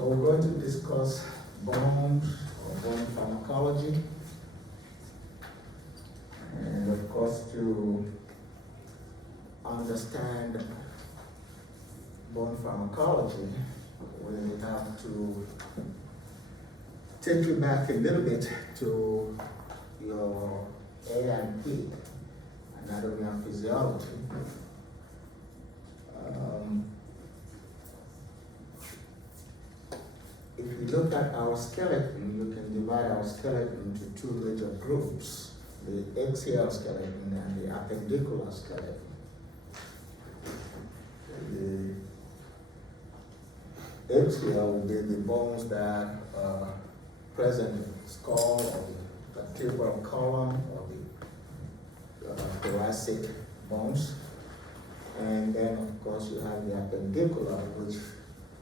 So we're going to discuss bones or bone pharmacology. And of course, to understand bone pharmacology, we have to take you back a little bit to your A&P, anatomy and physiology. If you look at our skeleton, you can divide our skeleton into two major groups, the axial skeleton and the appendicular skeleton. The axial will be the bones that are present in the skull or the vertebral column or the thoracic bones. And then, of course, you have the appendicular, which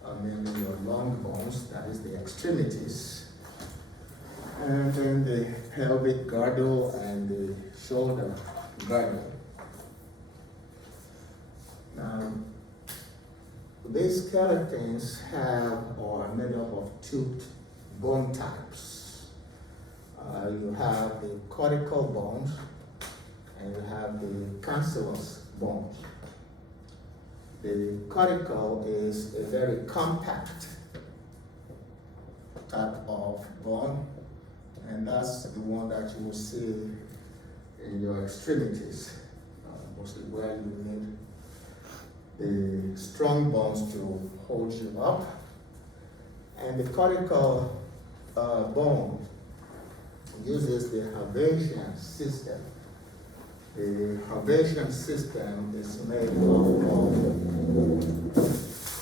are mainly your long bones, that is the extremities. And then the pelvic girdle and the shoulder girdle. Now, these skeletons have or are made up of two bone types. You have the cortical bones and you have the cancellous bones. The cortical is a very compact type of bone, and that's the one that you will see in your extremities, mostly where you need the strong bones to hold you up. And the cortical bone uses the Herbacean system. The Herbacean system is made up of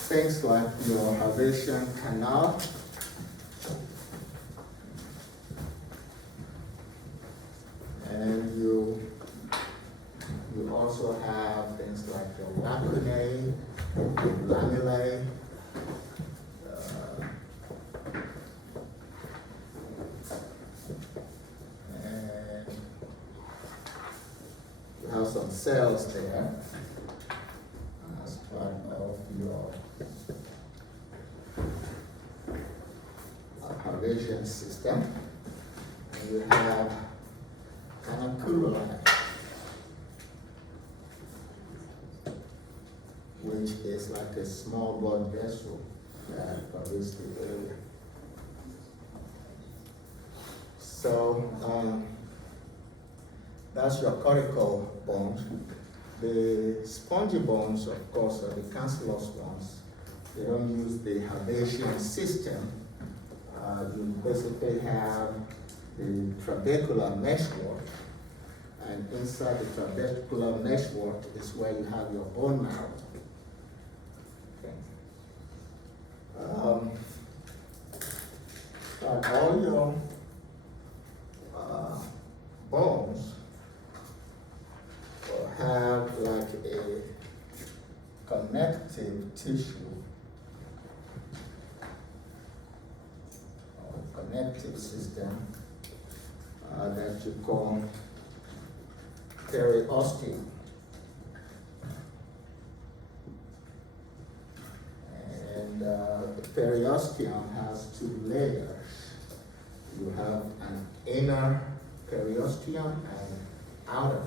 things like your Herbacean canal, and you also have things like your lacunae, lamellae, and you have some cells there as part of your Herbacean system. And you have canaculoli, which is like a small blood vessel that covers the area. So that's your cortical bones. The spongy bones, of course, are the cancellous ones. They don't use the Herbacean system. You basically have the trabecular meshwork, and inside the trabecular meshwork is where you have your bone marrow. But all your bones have like a connective tissue or connective system that you call periosteum. And the periosteum has two layers. You have an inner periosteum and outer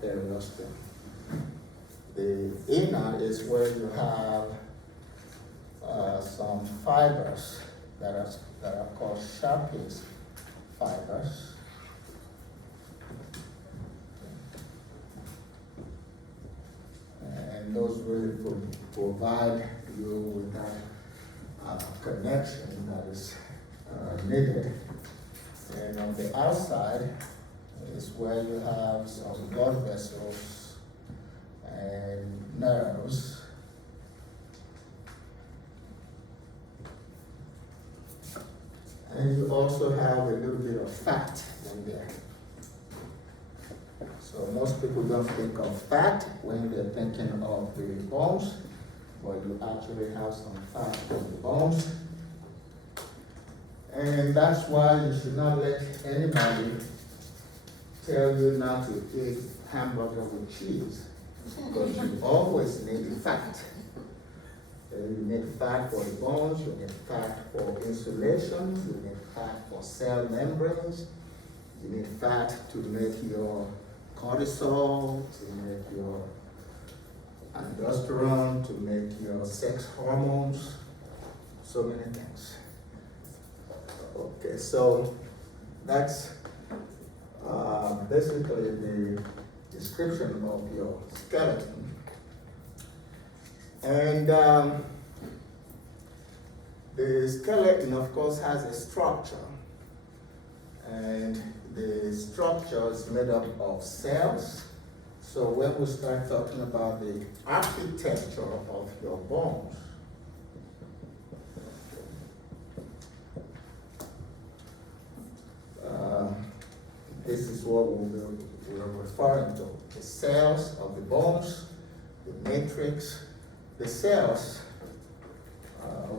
periosteum. The inner is where you have some fibers that are called Sharpie's fibers. And those really provide you with that connection that is needed. And on the outside is where you have some blood vessels and nerves. And you also have a little bit of fat in there. So most people don't think of fat when they're thinking of the bones, but you actually have some fat in the bones. And that's why you should not let anybody tell you not to eat hamburger with cheese, because you always need fat. You need fat for the bones, you need fat for insulation, you need fat for cell membranes, you need fat to make your cortisol, to make your aldosterone, to make your sex hormones, so many things. Okay, so that's basically the description of your skeleton. And the skeleton, of course, has a structure. And the structure is made up of cells. So when we start talking about the architecture of your bones, this is what we're referring to. The cells of the bones, the matrix. The cells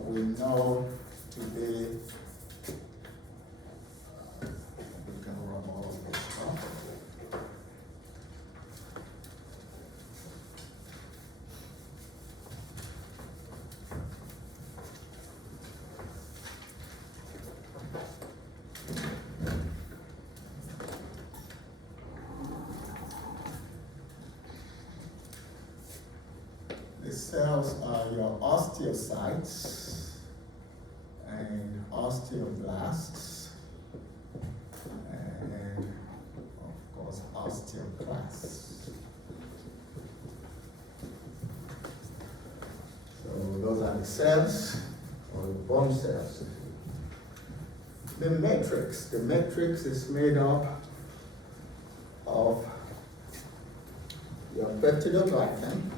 we know to be, we can run all of this off. The cells are your osteocytes and osteoblasts and of course osteoclasts. So those are the cells or the bone cells. The matrix is made up of your peptidoglycan.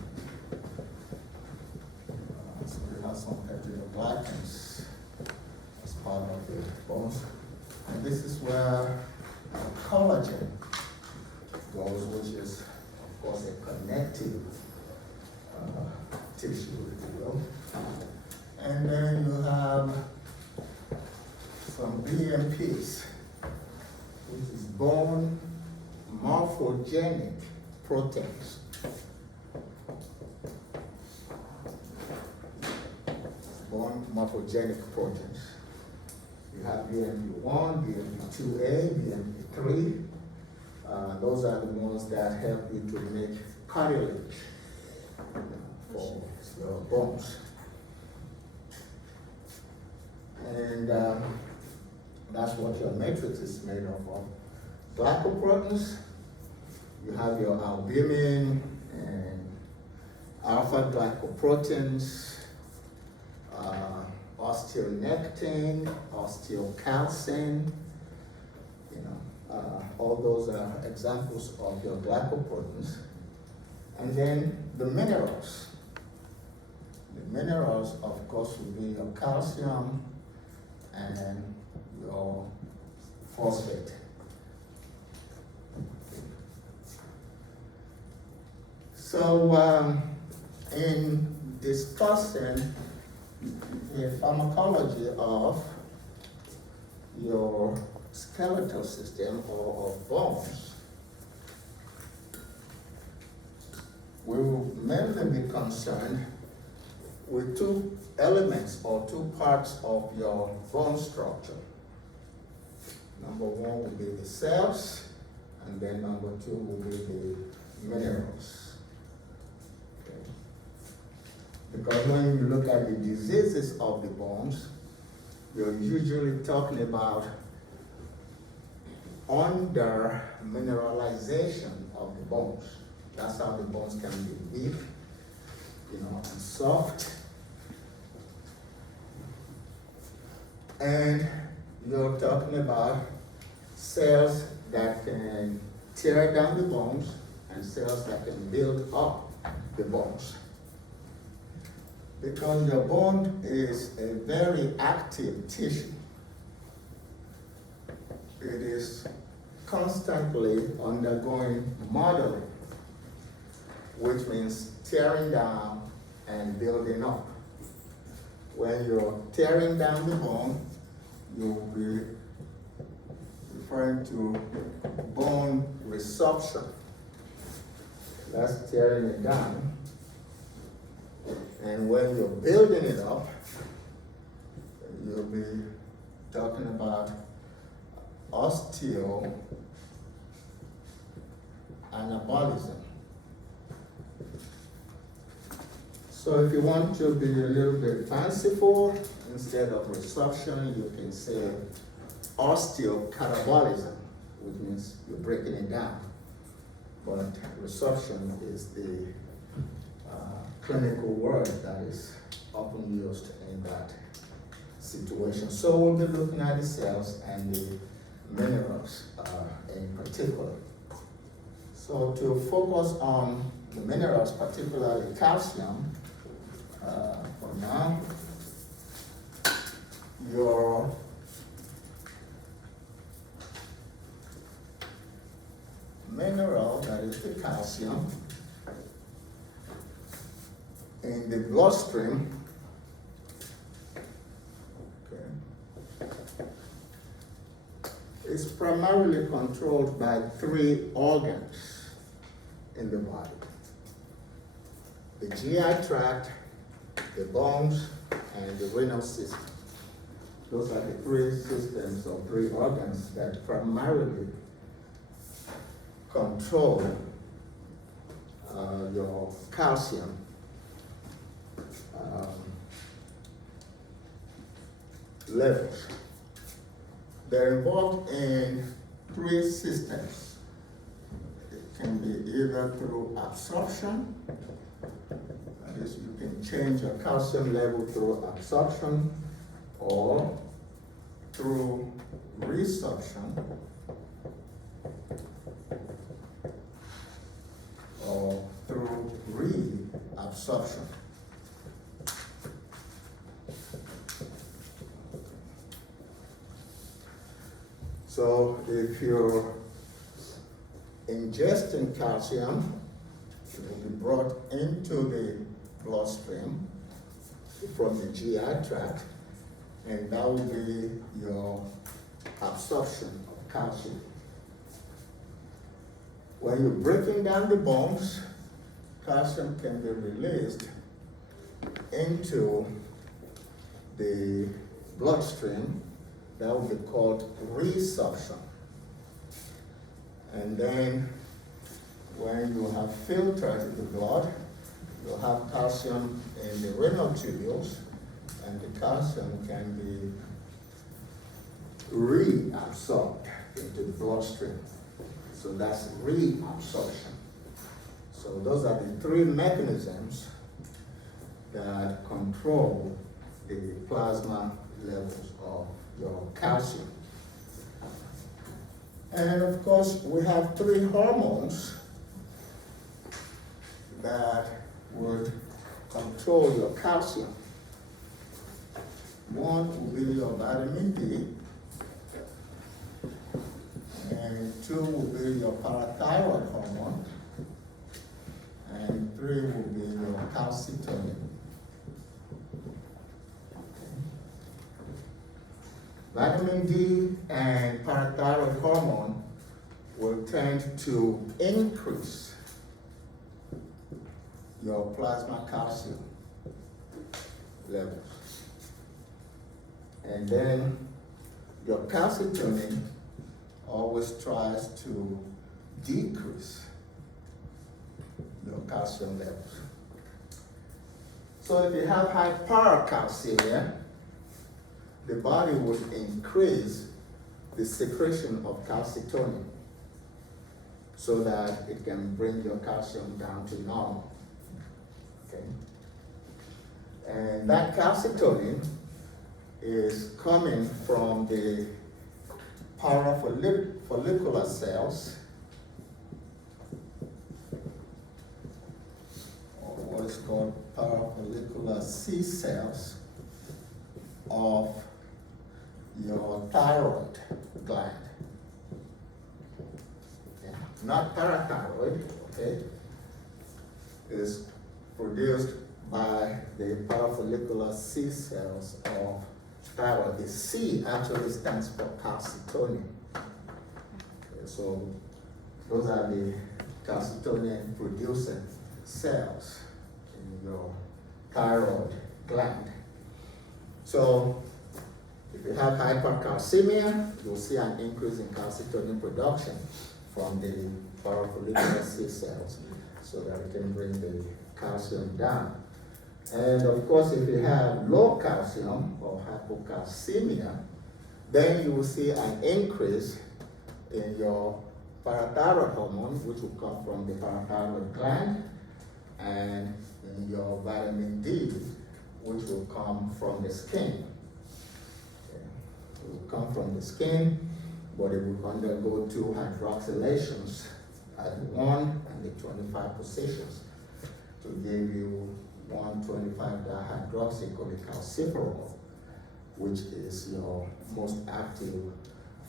So we have some peptidoglycans as part of the bones. And this is where collagen goes, which is, of course, a connective tissue, if you will. And then you have some BMPs, which is bone morphogenic proteins. Bone morphogenic proteins. You have BMP1, BMP2A, BMP3. Those are the ones that help you to make cartilage for your bones. And that's what your matrix is made of. Glycoproteins, you have your albumin and alpha glycoproteins, osteonectin, osteocalcin, all those are examples of your glycoproteins. And then the minerals. The minerals, of course, will be your calcium and your phosphate. So in discussing the pharmacology of your skeletal system or of bones, we will mainly be concerned with two elements or two parts of your bone structure. Number one will be the cells, and then number two will be the minerals. Okay. Because when you look at the diseases of the bones, you're usually talking about under mineralization of the bones. That's how the bones can be weak, and soft. And you're talking about cells that can tear down the bones and cells that can build up the bones. Because your bone is a very active tissue. It is constantly undergoing modeling, which means tearing down and building up. When you're tearing down the bone, you'll be referring to bone resorption. That's tearing it down. And when you're building it up, you'll be talking about osteoanabolism. So if you want to be a little bit fanciful, instead of resorption, you can say osteocatabolism, which means you're breaking it down. But resorption is the clinical word that is often used in that situation. So we'll be looking at the cells and the minerals in particular. So to focus on the minerals, particularly calcium, for now, your mineral, that is the calcium, in the bloodstream, is primarily controlled by three organs in the body: the GI tract, the bones, and the renal system. Those are the three systems or three organs that primarily control your calcium levels. They're involved in three systems. It can be either through absorption, that is, you can change your calcium level through absorption, or through resorption, or through reabsorption. So if you're ingesting calcium, it will be brought into the bloodstream from the GI tract, and that will be your absorption of calcium. When you're breaking down the bones, calcium can be released into the bloodstream. That will be called resorption. And then when you have filtered the blood, you'll have calcium in the renal tubules, and the calcium can be reabsorbed into the bloodstream. So that's reabsorption. So those are the three mechanisms that control the plasma levels of your calcium. And of course, we have three hormones that would control your calcium. One will be your vitamin D, and two will be your parathyroid hormone, and three will be your calcitonin. Vitamin D and parathyroid hormone will tend to increase your plasma calcium levels. And then your calcitonin always tries to decrease your calcium levels. So if you have hypercalcemia, the body would increase the secretion of calcitonin so that it can bring your calcium down to normal. Okay? And that calcitonin is coming from the parafollicular cells, or what is called parafollicular C cells of your thyroid gland. Yeah. Not parathyroid, okay? Is produced by the parafollicular C cells of thyroid. The C actually stands for calcitonin. Okay, so those are the calcitonin producing cells in your thyroid gland. So if you have hypercalcemia, you'll see an increase in calcitonin production from the parafollicular C cells so that it can bring the calcium down. And of course, if you have low calcium or hypocalcemia, then you will see an increase in your parathyroid hormone, which will come from the parathyroid gland, and in your vitamin D, which will come from the skin. Okay. It will come from the skin, but it will undergo 2 hydroxylations at 1 and the 25 positions to give you 1,25-dihydroxycholecalciferol, which is your most active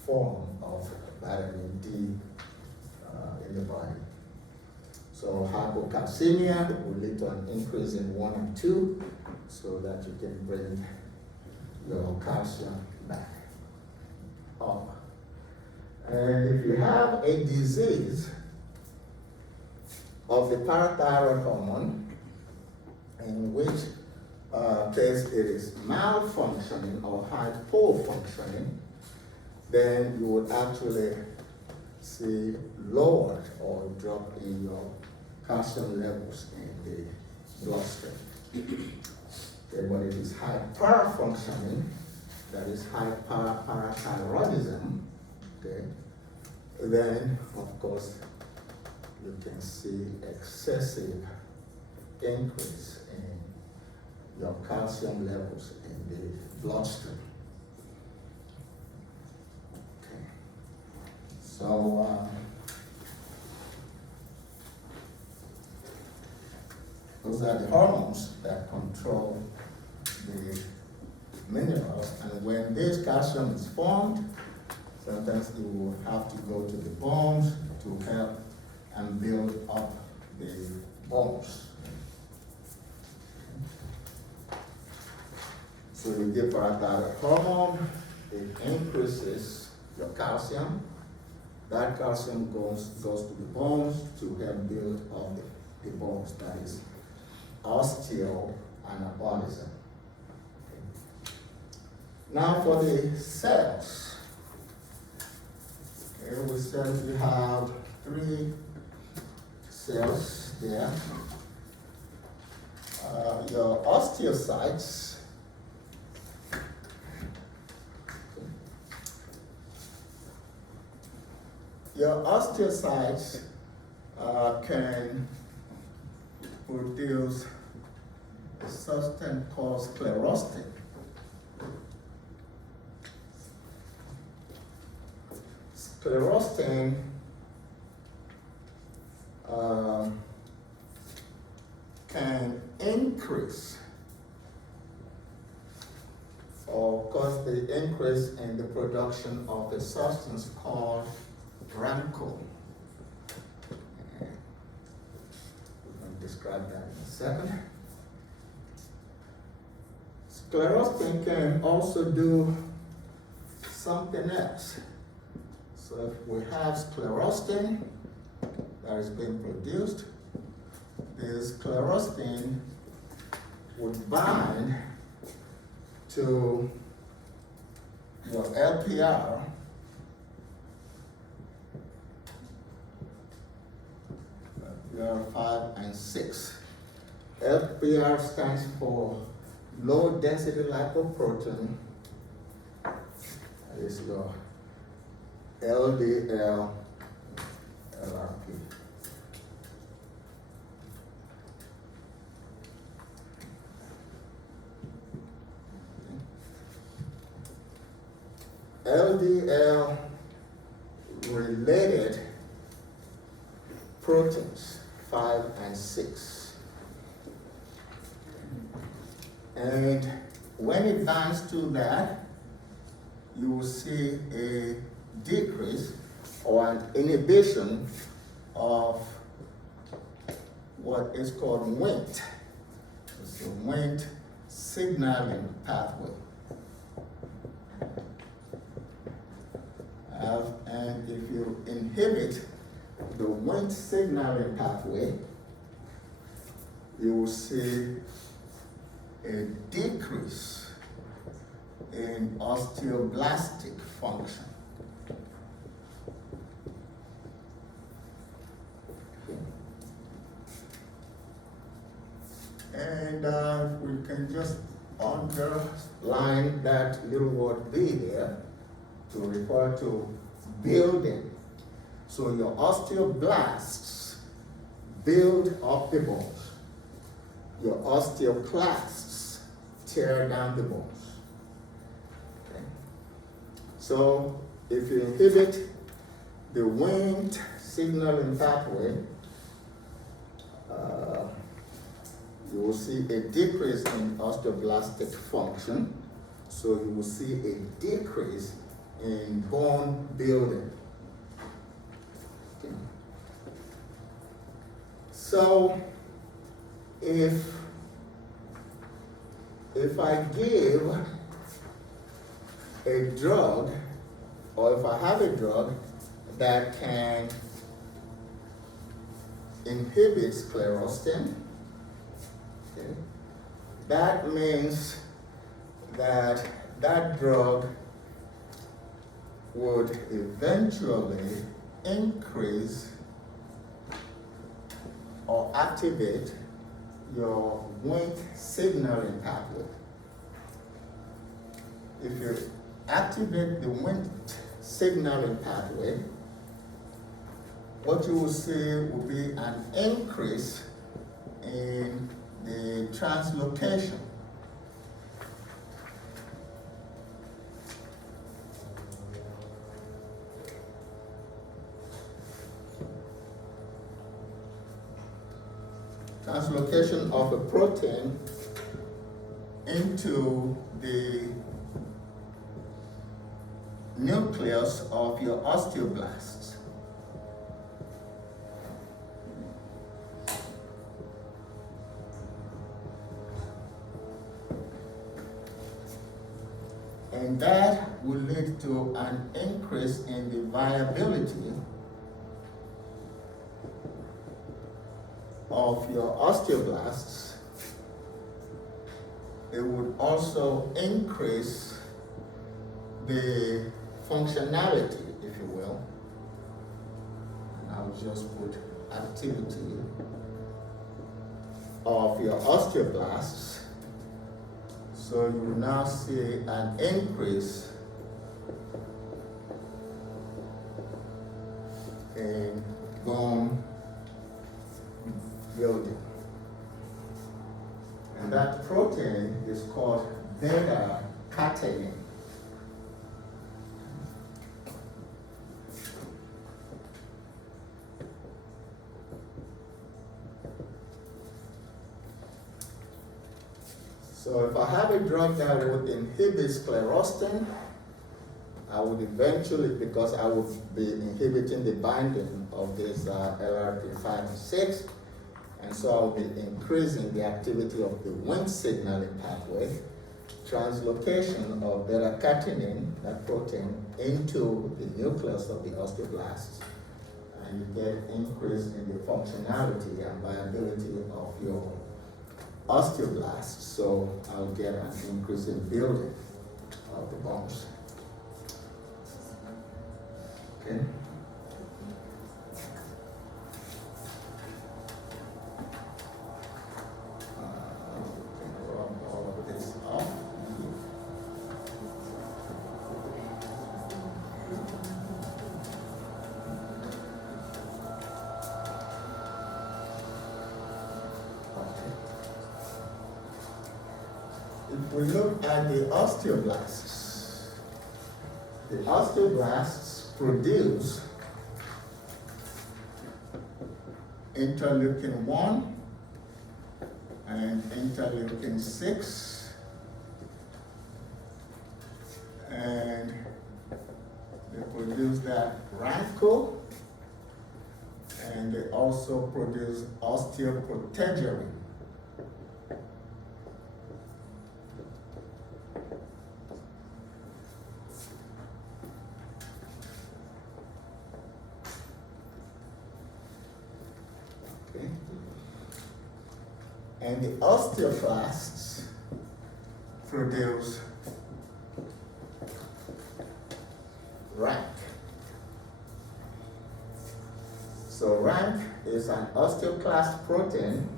form of vitamin D in the body. So hypocalcemia will lead to an increase in 1 and 2 so that you can bring your calcium back up. And if you have a disease of the parathyroid hormone, in which case it is malfunctioning or hypofunctioning, then you would actually see lowered or drop in your calcium levels in the bloodstream. Okay, but it is hyperfunctioning, that is hyperparathyroidism, okay, then of course you can see excessive increase in your calcium levels in the bloodstream. Okay. So those are the hormones that control the minerals, and when this calcium is formed, sometimes you will have to go to the bones to help and build up the bones. So you give parathyroid hormone, it increases your calcium. That calcium goes to the bones to help build up the bones. That is osteoanabolism. Okay. Now for the cells. Okay, we said we have 3 cells there. Your osteocytes. Your osteocytes can produce a substance called sclerostin. Sclerostin can increase or cause the increase in the production of a substance called RAMCO. We're going to describe that in a second. Sclerostin can also do something else. So if we have sclerostin that is being produced, the sclerostin would bind to your LPR, LPR 5 and 6. LPR stands for low density lipoprotein. That is your LDL LRP. LDL related proteins 5 and 6. And when it binds to that, you will see a decrease or an inhibition of what is called Wnt. It's the Wnt signaling pathway. And if you inhibit the Wnt signaling pathway, you will see a decrease in osteoblastic function. And we can just underline that little word B there to refer to building. So your osteoblasts build up the bones. Your osteoclasts tear down the bones. Okay. So if you inhibit the Wnt signaling pathway, you will see a decrease in osteoblastic function. So you will see a decrease in bone building. Okay. So if I give a drug, or if I have a drug that can inhibit sclerostin, okay, that means that that drug would eventually increase or activate your Wnt signaling pathway. If you activate the Wnt signaling pathway, what you will see will be an increase in the translocation. Translocation of a protein into the nucleus of your osteoblasts. And that will lead to an increase in the viability of your osteoblasts. It would also increase the functionality, if you will. And I'll just put activity of your osteoblasts. So you will now see an increase in bone building. And that protein is called beta-catenin. So if I have a drug that would inhibit sclerostin, I would eventually, because I would be inhibiting the binding of this LRP5 and 6, and so I'll be increasing the activity of the Wnt signaling pathway, translocation of beta-catenin, that protein, into the nucleus of the osteoblasts, and you get increase in the functionality and viability of your osteoblasts, so I'll get an increase in building of the bones. Okay. Rub all of this off. If we look at the osteoblasts produce interleukin 1 and interleukin 6, and they produce that rancor, and they also produce osteoprotegerine. And the osteoclasts produce rank. So rank is an osteoclast protein,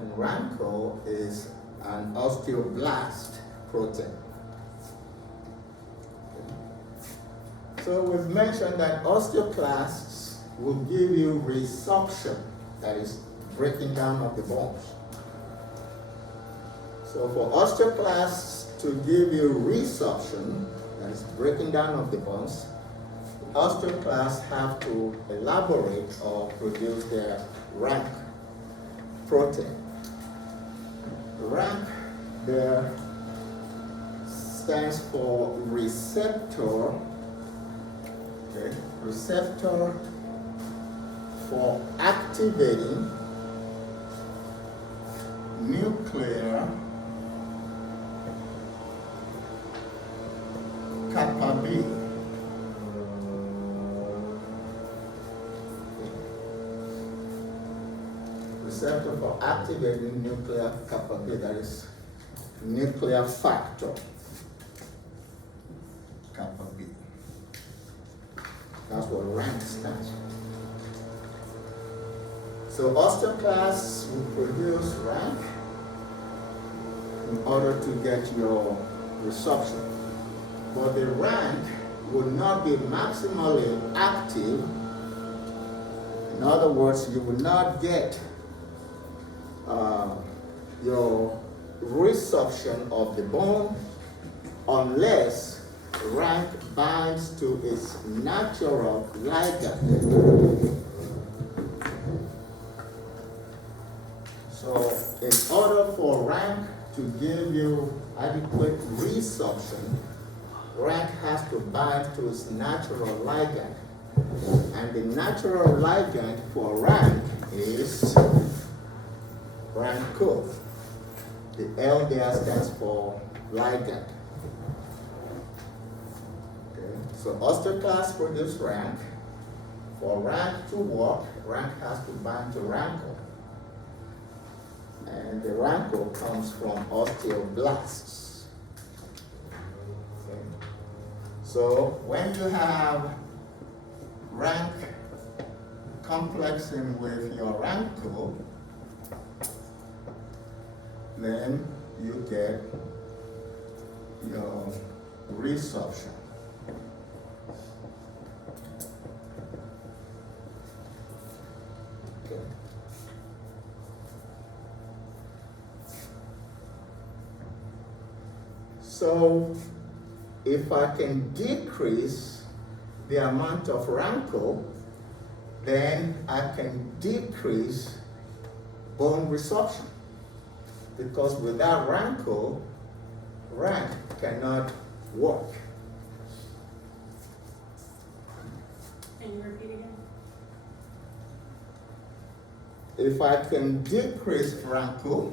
and rancor is an osteoblast protein. So we've mentioned that osteoclasts will give you resorption, that is breaking down of the bones. So for osteoclasts to give you resorption, that is breaking down of the bones, osteoclasts have to elaborate or produce their rank protein. Rank there stands for receptor, okay, receptor for activating nuclear kappa B. Receptor for activating nuclear kappa B, that is nuclear factor kappa B. That's what rank stands for. So osteoclasts will produce rank in order to get your resorption. But the rank will not be maximally active. In other words, you will not get your resorption of the bone unless rank binds to its natural ligand. So in order for rank to give you adequate resorption, rank has to bind to its natural ligand. And the natural ligand for rank is rancor. The L there stands for ligand. Okay. So osteoclasts produce rank. For rank to work, rank has to bind to rancor. And the rancor comes from osteoblasts. Okay. So when you have rank complexing with your rancor, then you get your resorption. Okay. So if I can decrease the amount of rancor, then I can decrease bone resorption. Because without rancor, rank cannot work. Can you repeat again? If I can decrease rancor,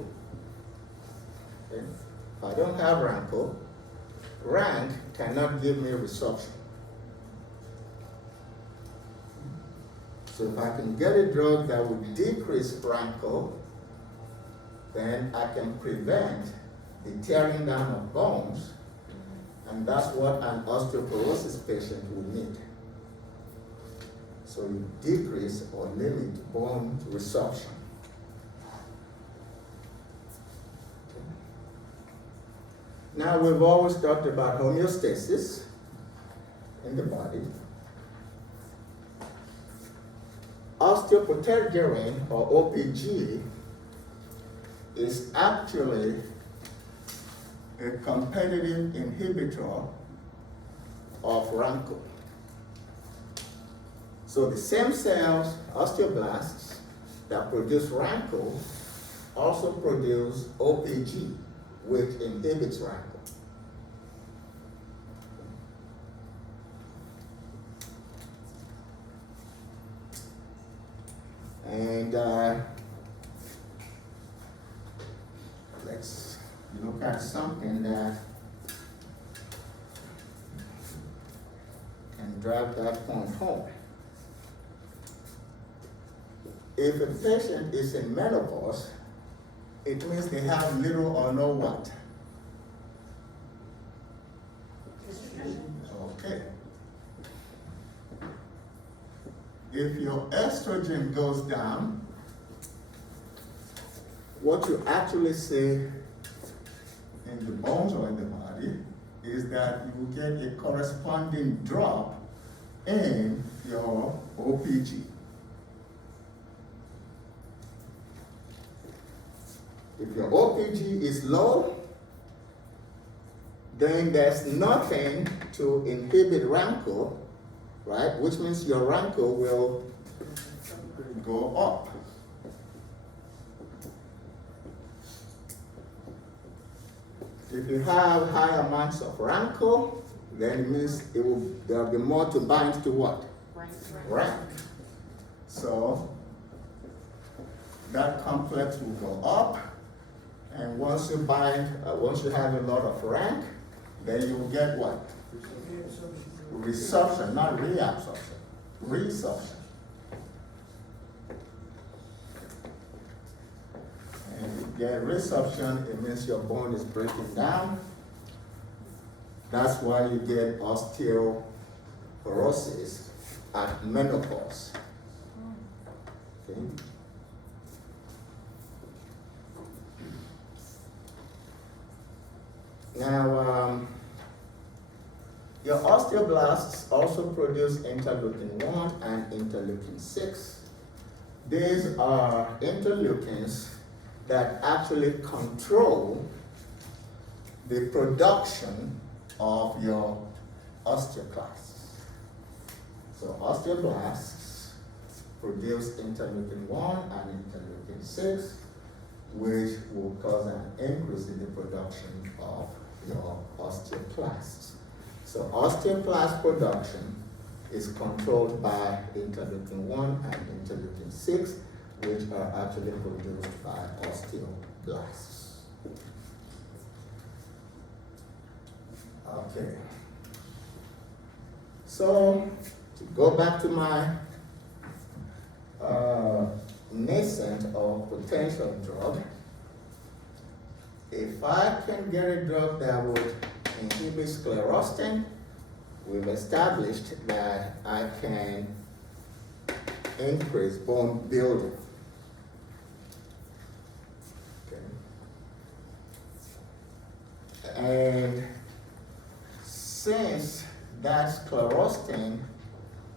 okay, if I don't have rancor, rank cannot give me resorption. So if I can get a drug that would decrease rancor, then I can prevent the tearing down of bones, and that's what an osteoporosis patient will need. So you decrease or limit bone resorption. Okay. Now we've always talked about homeostasis in the body. Osteopotergerine, or OPG, is actually a competitive inhibitor of rancor. So the same cells, osteoblasts, that produce rancor also produce OPG, which inhibits rancor. And let's look at something that can drive that point home. If a patient is in menopause, it means they have little or no what? if your estrogen goes down, what you actually see in the bones or in the body is that you will get a corresponding drop in your OPG. If your OPG is low, then there's nothing to inhibit rankle, right? Which means your rankle will go up. If you have high amounts of rankle, then it means there'll be more to bind to what? Rank. So that complex will go up, and once you have a lot of rank, then you will get what? Resorption, not reabsorption. Resorption. And you get resorption, it means your bone is breaking down. That's why you get osteoporosis at menopause. Okay. Now, your osteoblasts also produce interleukin-1 and interleukin-6. These are interleukins that actually control the production of your osteoclasts. So osteoblasts produce interleukin-1 and interleukin-6, which will cause an increase in the production of your osteoclasts. So osteoclast production is controlled by interleukin-1 and interleukin-6, which are actually produced by osteoblasts. Okay. So to go back to my nascent or potential drug, if I can get a drug that would inhibit sclerostin, we've established that I can increase bone building. Okay. And since that sclerostin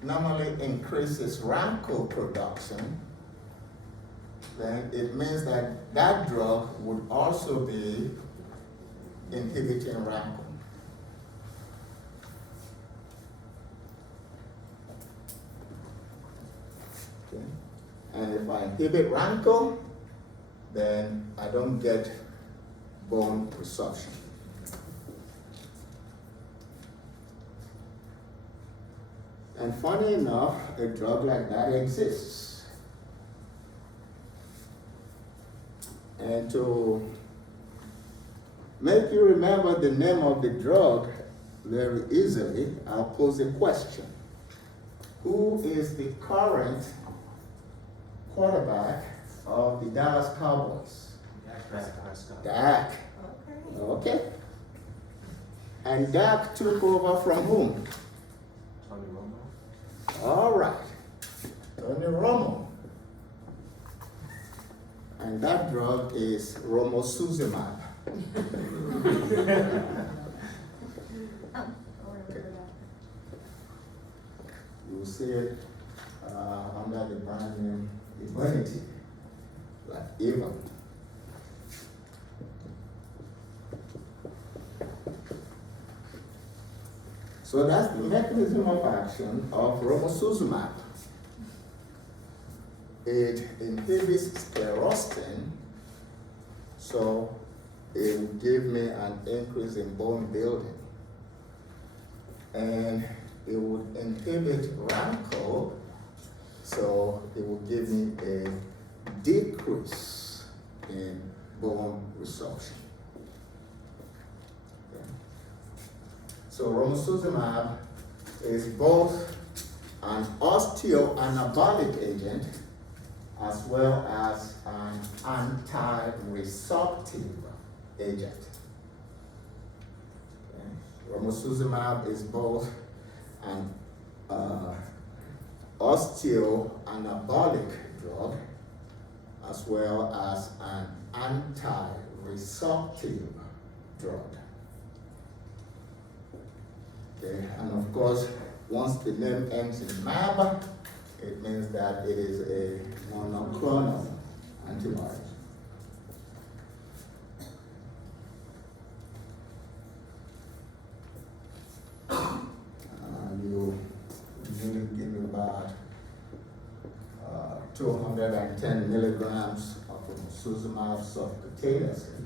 normally increases rankle production, then it means that that drug would also be inhibiting rankle. Okay. And if I inhibit rankle, then I don't get bone resorption. And funny enough, a drug like that exists. And to make you remember the name of the drug very easily, I'll pose a question. Who is the current quarterback of the Dallas Cowboys? Dak. Okay. And Dak took over from whom? Tony Romo. All right. Tony Romo. And that drug is romosozumab. You see it under the brand name Evanity, like Eva. So that's the mechanism of action of romosozumab. It inhibits sclerostin, so it will give me an increase in bone building. And it would inhibit rankle, so it will give me a decrease in bone resorption. Okay. So romosozumab is both an osteoanabolic agent as well as an anti-resorptive agent. Okay. Romosozumab is both an osteoanabolic drug, as well as an anti-resorptive drug. Okay, and of course, once the name ends in mab, it means that it is a monoclonal antibody. You usually give about 210 milligrams of romosozumab subcutaneously,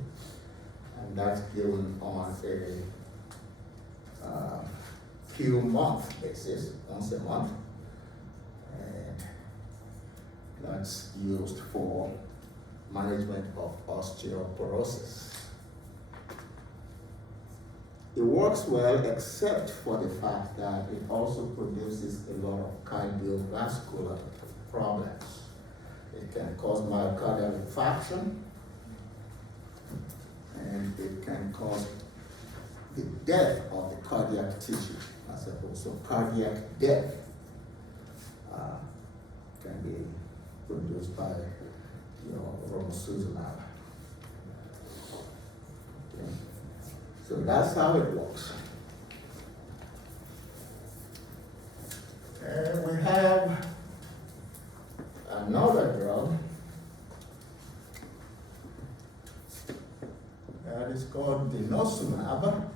and that's given on a few month basis, once a month, and that's used for management of osteoporosis. It works well except for the fact that it also produces a lot of cardiovascular problems. It can cause myocardial infarction, and it can cause the death of the cardiac tissue as opposed to cardiac death can be produced by romosozumab. Okay. So that's how it works. And we have another drug that is called denosumab,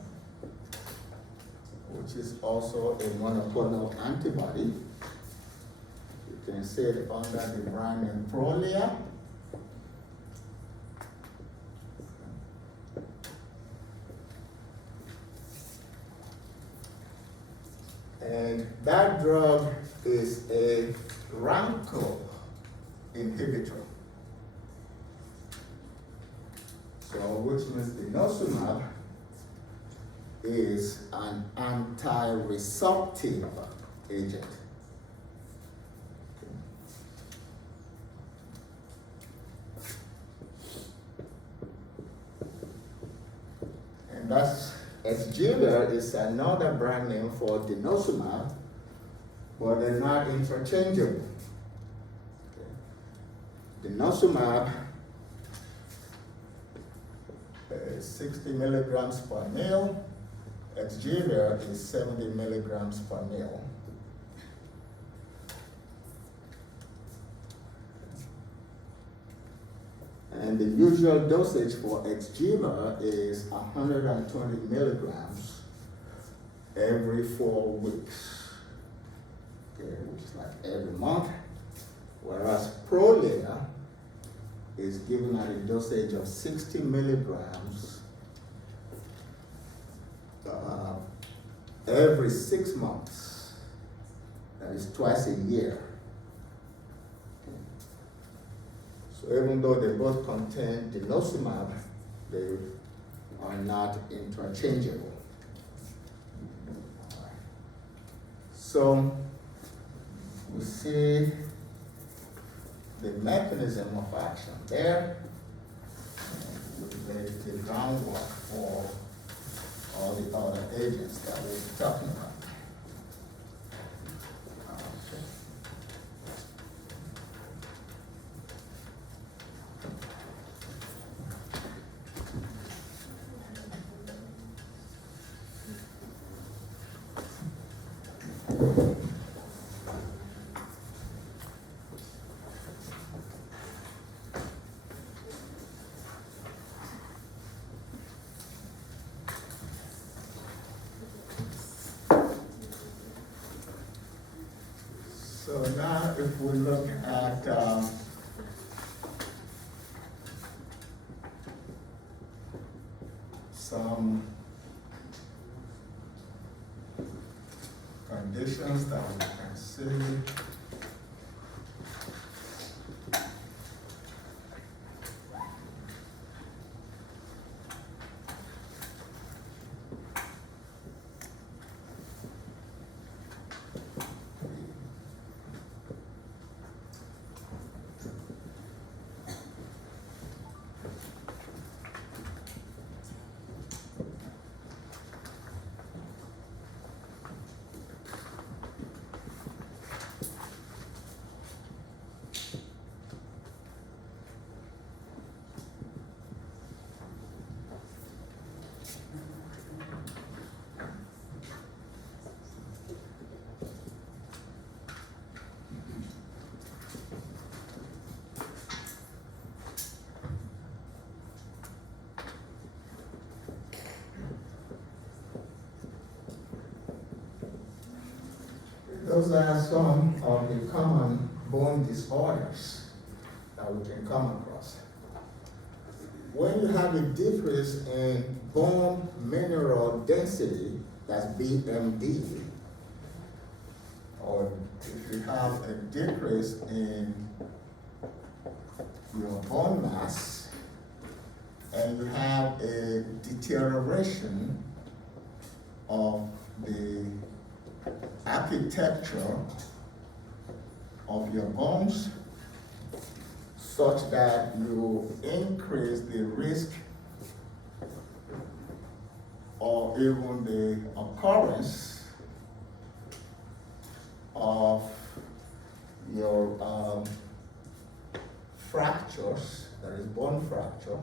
which is also a monoclonal antibody. You can see it under the brand name Prolia. And that drug is a RANKL inhibitor. So, which means denosumab is an anti-resorptive agent. And that's Exgiva is another brand name for denosumab, but they're not interchangeable. Okay. Denosumab is 60 milligrams per ml. Exgiva is 70 milligrams per ml. And the usual dosage for Exgiva is 120 milligrams every 4 weeks. Okay, which is like every month. Whereas Prolia is given at a dosage of 60 milligrams every 6 months. That is twice a year. So even though they both contain denosumab, they are not interchangeable. So we see the mechanism of action there. We lay the groundwork for all the other agents that we'll be talking about. So now if we look at some conditions that we can see. those are some of the common bone disorders that we can come across. When you have a decrease in bone mineral density, that's BMD, or if you have a decrease in your bone mass, and you have a deterioration of the architecture of your bones, such that you increase the risk or even the occurrence of your fractures, that is bone fracture.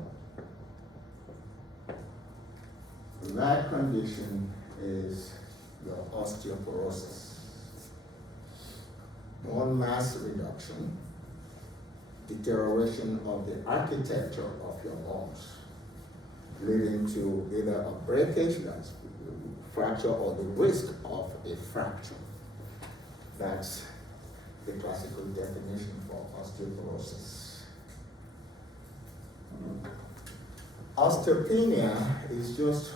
That condition is your osteoporosis. Bone mass reduction, deterioration of the architecture of your bones, leading to either a breakage, that's fracture, or the risk of a fracture. That's the classical definition for osteoporosis. Osteopenia is just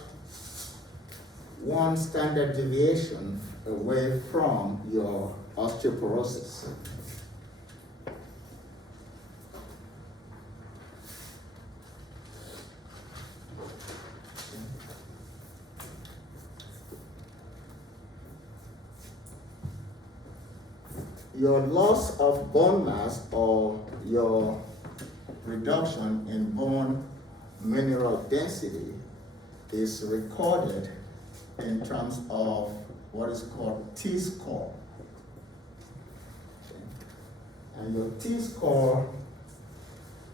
one standard deviation away from your osteoporosis. Your loss of bone mass or your reduction in bone mineral density is recorded in terms of what is called T-score. Okay. And your T-score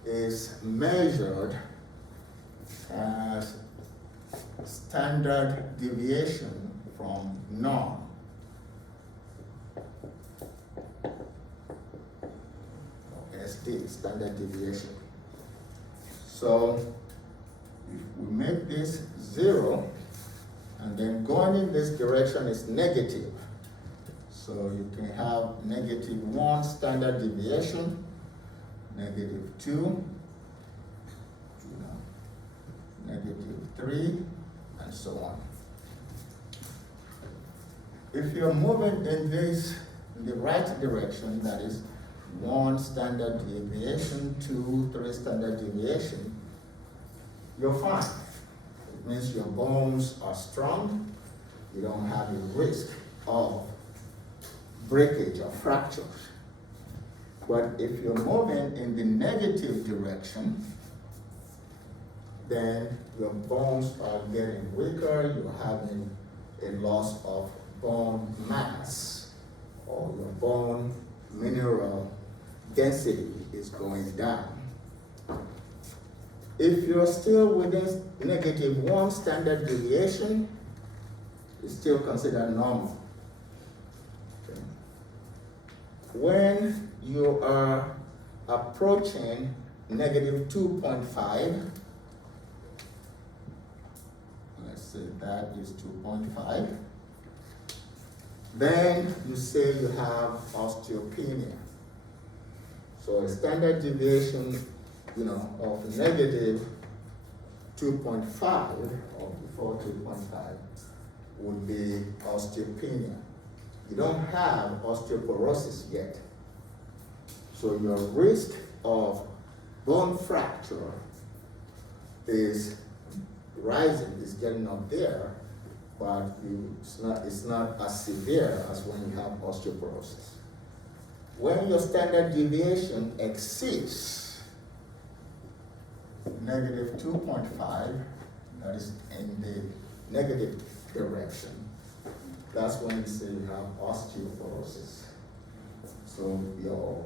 is measured as standard deviation from norm. SD, standard deviation. So if we make this 0, and then going in this direction is negative. So you can have -1 standard deviation, -2, -3, and so on. If you're moving in the right direction, that is 1 standard deviation, 2, 3 standard deviation, you're fine. It means your bones are strong. You don't have a risk of breakage or fractures. But if you're moving in the negative direction, then your bones are getting weaker, you're having a loss of bone mass, or your bone mineral density is going down. If you're still within -1 standard deviation, it's still considered normal. Okay. When you are approaching -2.5, let's say that is 2.5, then you say you have osteopenia. So a standard deviation, of -2.5 or before 2.5 would be osteopenia. You don't have osteoporosis yet. So your risk of bone fracture is rising, is getting up there, but it's not as severe as when you have osteoporosis. When your standard deviation exceeds -2.5, that is in the negative direction, that's when you say you have osteoporosis. So your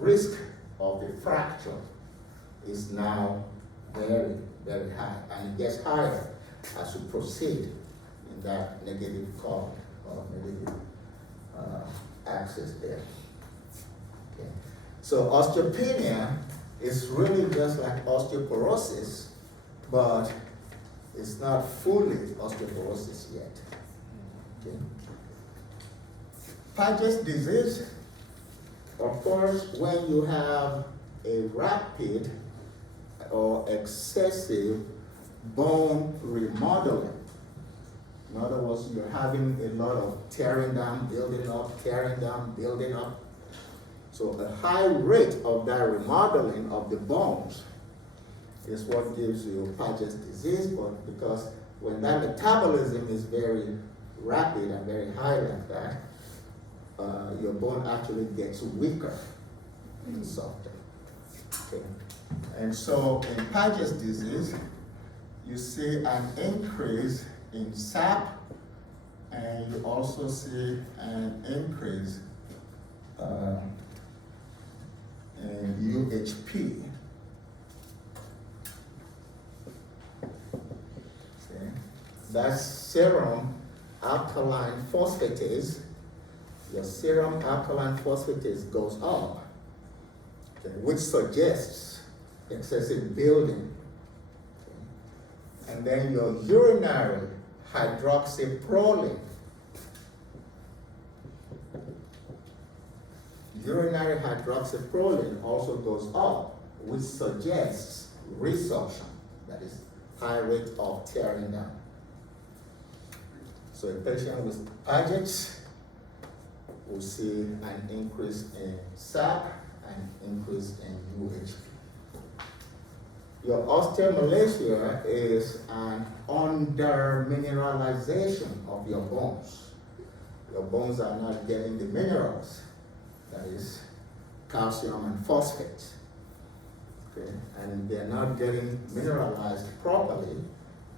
risk of the fracture is now very, very high, and it gets higher as you proceed in that negative column or negative axis there. Okay. So osteopenia is really just like osteoporosis, but it's not fully osteoporosis yet. Okay. Paget's disease, of course, when you have a rapid or excessive bone remodeling. In other words, you're having a lot of tearing down, building up, tearing down, building up. So a high rate of that remodeling of the bones is what gives you Paget's disease, but because when that metabolism is very rapid and very high like that, your bone actually gets weaker and softer. Okay. And so in Paget's disease, you see an increase in SAP, and you also see an increase in UHP. Okay. That's serum alkaline phosphatase. Your serum alkaline phosphatase goes up, okay, which suggests excessive building. Okay. And then your urinary hydroxyproline. Urinary hydroxyproline also goes up, which suggests resorption, that is, high rate of tearing down. So a patient with Paget's will see an increase in SAP and increase in UHP. Your osteomalacia is an under-mineralization of your bones. Your bones are not getting the minerals, that is, calcium and phosphate. Okay? And they're not getting mineralized properly,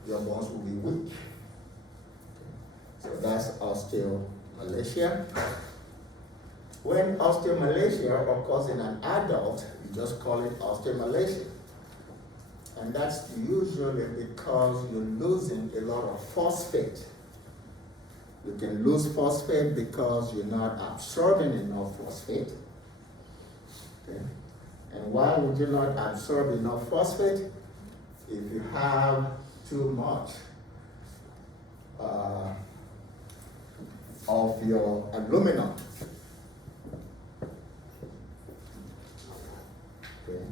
your bones will be weak. Okay? So that's osteomalacia. When osteomalacia occurs in an adult, you just call it osteomalacia. And that's usually because you're losing a lot of phosphate. You can lose phosphate because you're not absorbing enough phosphate. Okay? And why would you not absorb enough phosphate? If you have too much of your aluminum. Okay?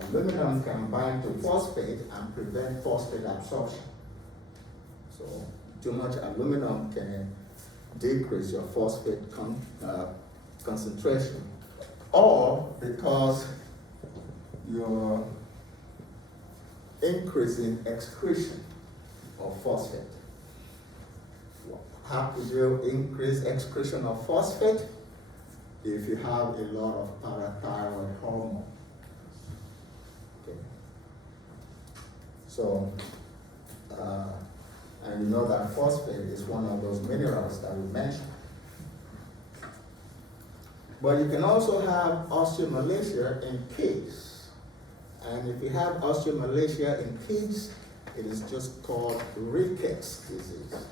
Aluminum can bind to phosphate and prevent phosphate absorption. So too much aluminum can decrease your phosphate concentration. Or because you're increasing excretion of phosphate. How could you increase excretion of phosphate? If you have a lot of parathyroid hormone. Okay. So, and you know that phosphate is one of those minerals that we mentioned. But you can also have osteomalacia in kids. And if you have osteomalacia in kids, it is just called rickets disease.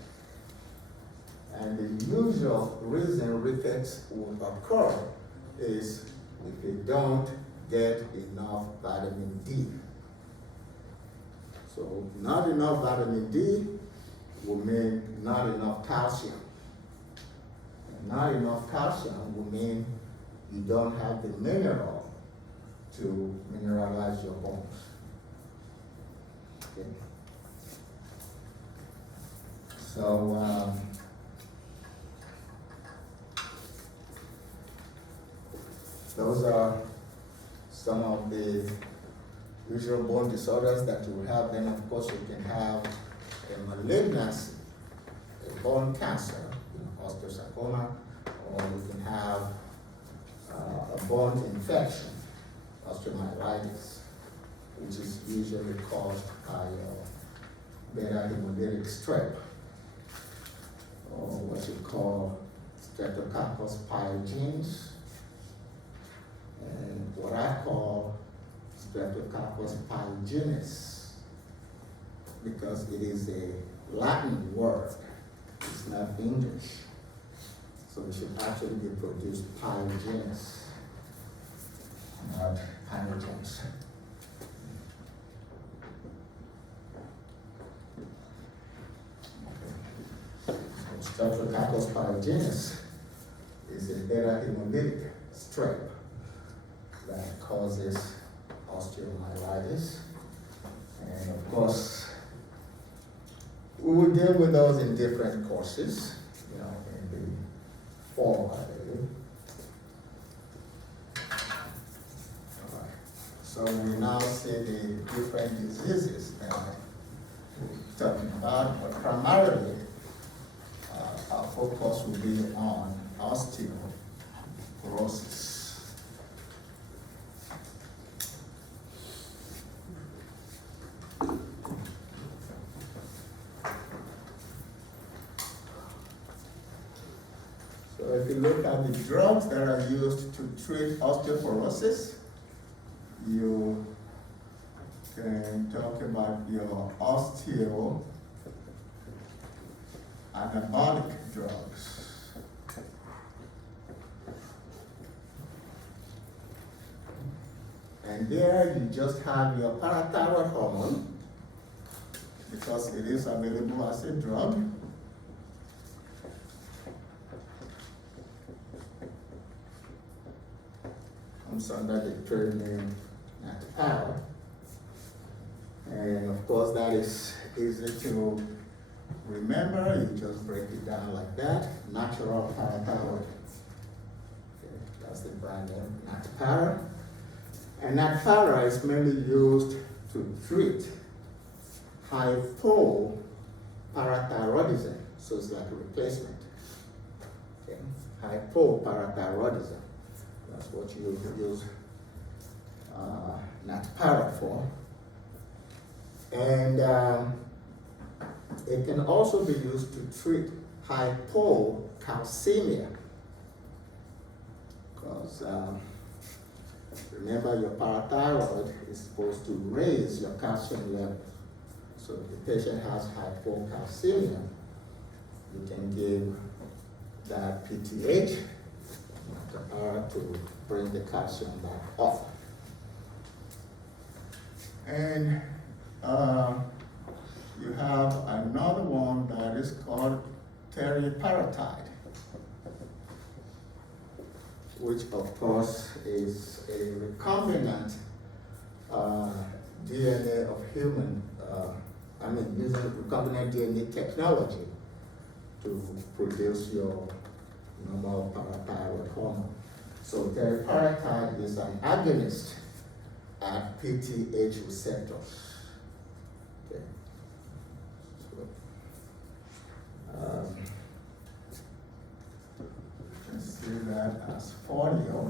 And the usual reason rickets will occur is if you don't get enough vitamin D. So not enough vitamin D will mean not enough calcium. And not enough calcium will mean you don't have the mineral to mineralize your bones. Okay. So those are some of the usual bone disorders that you will have. Then of course you can have a malignancy, a bone cancer, osteosarcoma, or you can have a bone infection, osteomyelitis, which is usually caused by beta hemolytic strep, or what you call Streptococcus pyogenes, and what I call Streptococcus pyogenes, because it is a Latin word, it's not English. So it should actually be produced pyogenes, not pyogenes. Streptococcus pyogenes is a beta hemolytic strep that causes osteomyelitis. And of course, we will deal with those in different courses, in the fall, I believe. All right. So we now see the different diseases that we're talking about, but primarily our focus will be on osteoporosis. So if you look at the drugs that are used to treat osteoporosis, you can talk about your osteo anabolic drugs. And there you just have your parathyroid hormone, because it is available as a drug. Comes under the trade name Natpara. And of course that is easy to remember. You just break it down like that. Natural parathyroid. Okay, that's the brand name, Natpara. And Natpara is mainly used to treat hypoparathyroidism. So it's like a replacement. Okay. Hypoparathyroidism. That's what you use Natpara for. And it can also be used to treat hypocalcemia. Because remember, your parathyroid is supposed to raise your calcium level. So if the patient has hypocalcemia, you can give that PTH to bring the calcium back up. And you have another one that is called teriparatide, which of course is a recombinant DNA of human, using recombinant DNA technology to produce your normal parathyroid hormone. So teriparatide is an agonist at PTH receptors. Okay. So, you can see that as Fordio.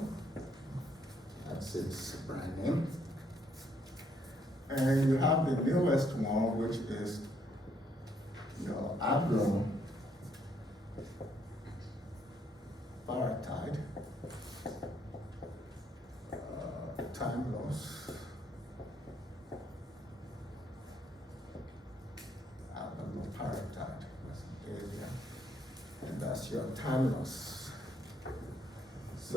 That's its brand name. And you have the newest one, which is your abloparatide. Time loss. Abloparatide. And that's your time loss. So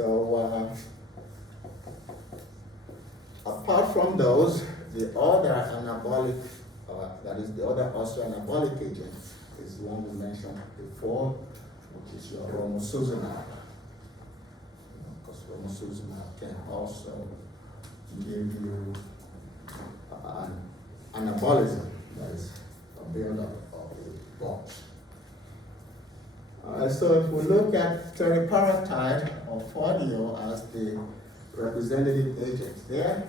apart from those, the other anabolic, that is the other osteoanabolic agent, is the one we mentioned before, which is your romosozumab. Because romosozumab can also give you anabolism, that is a buildup of the box. So if we look at teriparatide or Fordio as the representative agent there,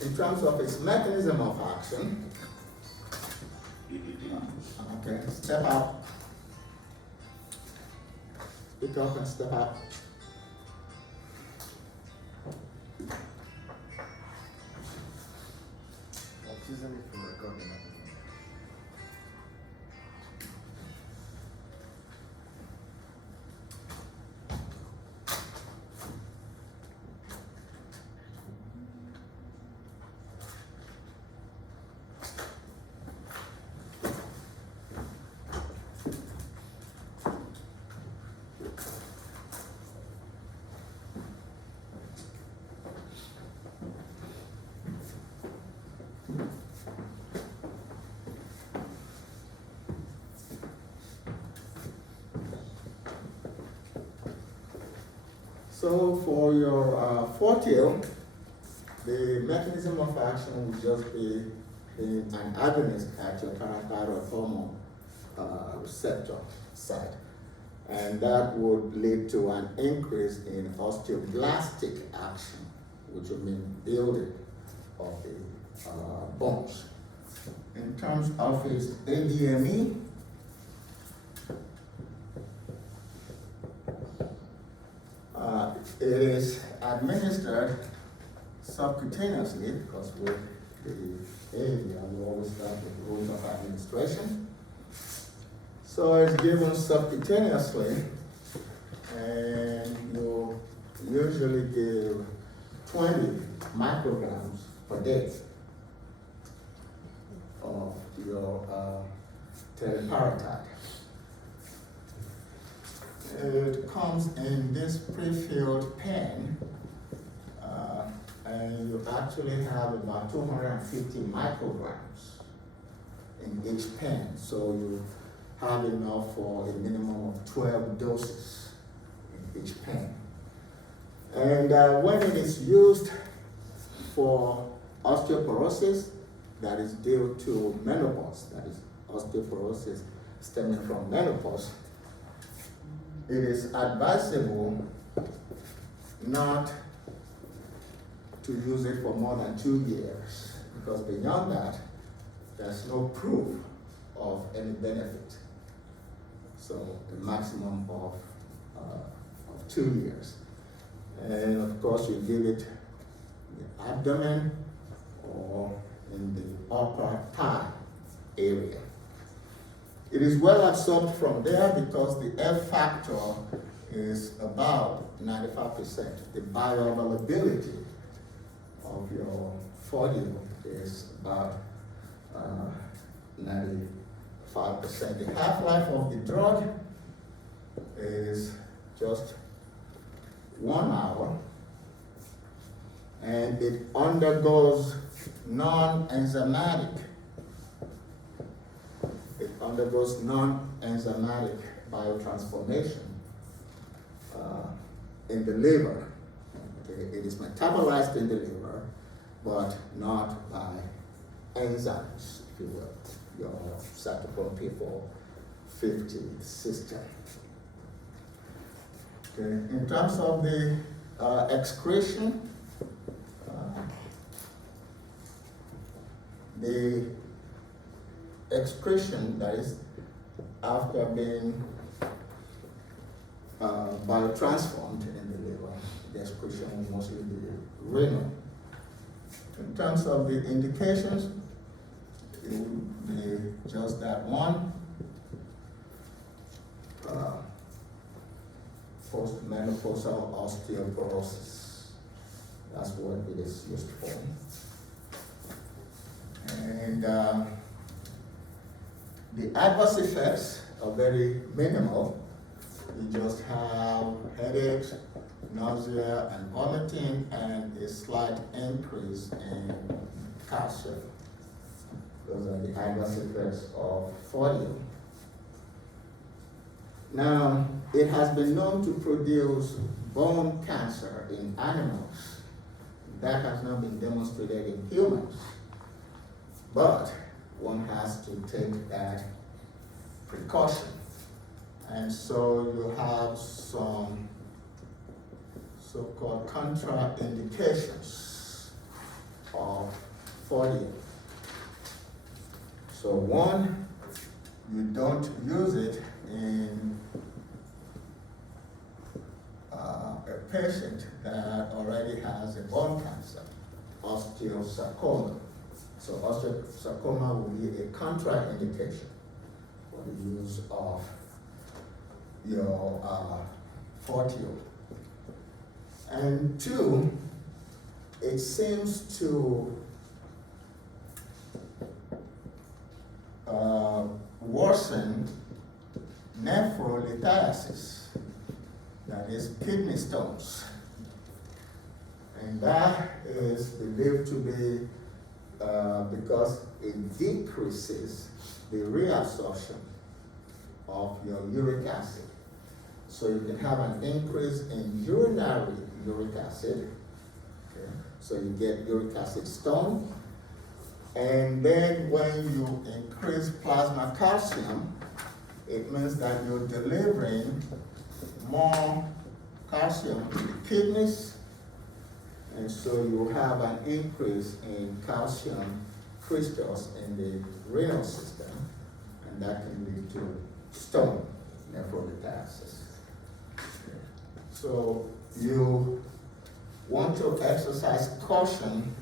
in terms of its mechanism of action, okay, step out. Speak up and step out. What's using it for recording? So for your fortil, the mechanism of action will just be an agonist at your parathyroid hormone receptor site. And that would lead to an increase in osteoblastic action, which will mean building of the bones. In terms of its ADME, it is administered subcutaneously, because with the area we always start with the rules of administration. So it's given subcutaneously, and you usually give 20 micrograms per day of your teriparatide. It comes in this pre-filled pen, and you actually have about 250 micrograms in each pen. So you have enough for a minimum of 12 doses in each pen. And when it is used for osteoporosis that is due to menopause, that is osteoporosis stemming from menopause, it is advisable not to use it for more than 2 years, because beyond that, there's no proof of any benefit. So a maximum of 2 years. And of course, you give it in the abdomen or in the upper thigh area. It is well absorbed from there because the F factor is about 95%. The bioavailability of your fortil is about 95%. The half-life of the drug is just 1 hour, and it undergoes non-enzymatic biotransformation in the liver. Okay? It is metabolized in the liver, but not by enzymes, if you will, your cytochrome P450 system. Okay. In terms of the excretion, the excretion, that is, after being biotransformed in the liver, the excretion will mostly be renal. In terms of the indications, it would be just that one, postmenopausal osteoporosis. That's what it is used for. And the adverse effects are very minimal. You just have headaches, nausea, and vomiting, and a slight increase in calcium. Those are the adverse effects of fortil. Now, it has been known to produce bone cancer in animals. That has not been demonstrated in humans. But one has to take that precaution. And so you have some so-called contraindications of fortil. So one, you don't use it in a patient that already has a bone cancer, osteosarcoma. So osteosarcoma will be a contraindication for the use of your fortil. And two, it seems to worsen nephrolithiasis, that is kidney stones. And that is believed to be because it decreases the reabsorption of your uric acid. So you can have an increase in urinary uric acid. Okay. So you get uric acid stone. And then when you increase plasma calcium, it means that you're delivering more calcium to the kidneys, and so you have an increase in calcium crystals in the renal system, and that can lead to stone nephrolithasis. So you want to exercise caution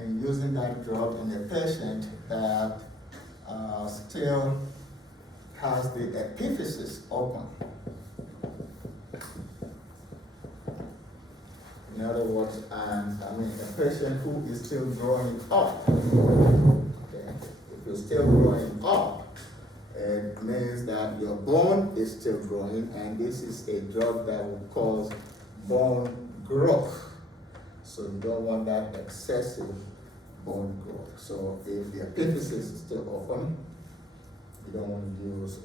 in using that drug in a patient that still has the epiphysis open. In other words, a patient who is still growing up. Okay? If you're still growing up, it means that your bone is still growing, and this is a drug that will cause bone growth. So you don't want that excessive bone growth. So if the epiphysis is still open, you don't want to use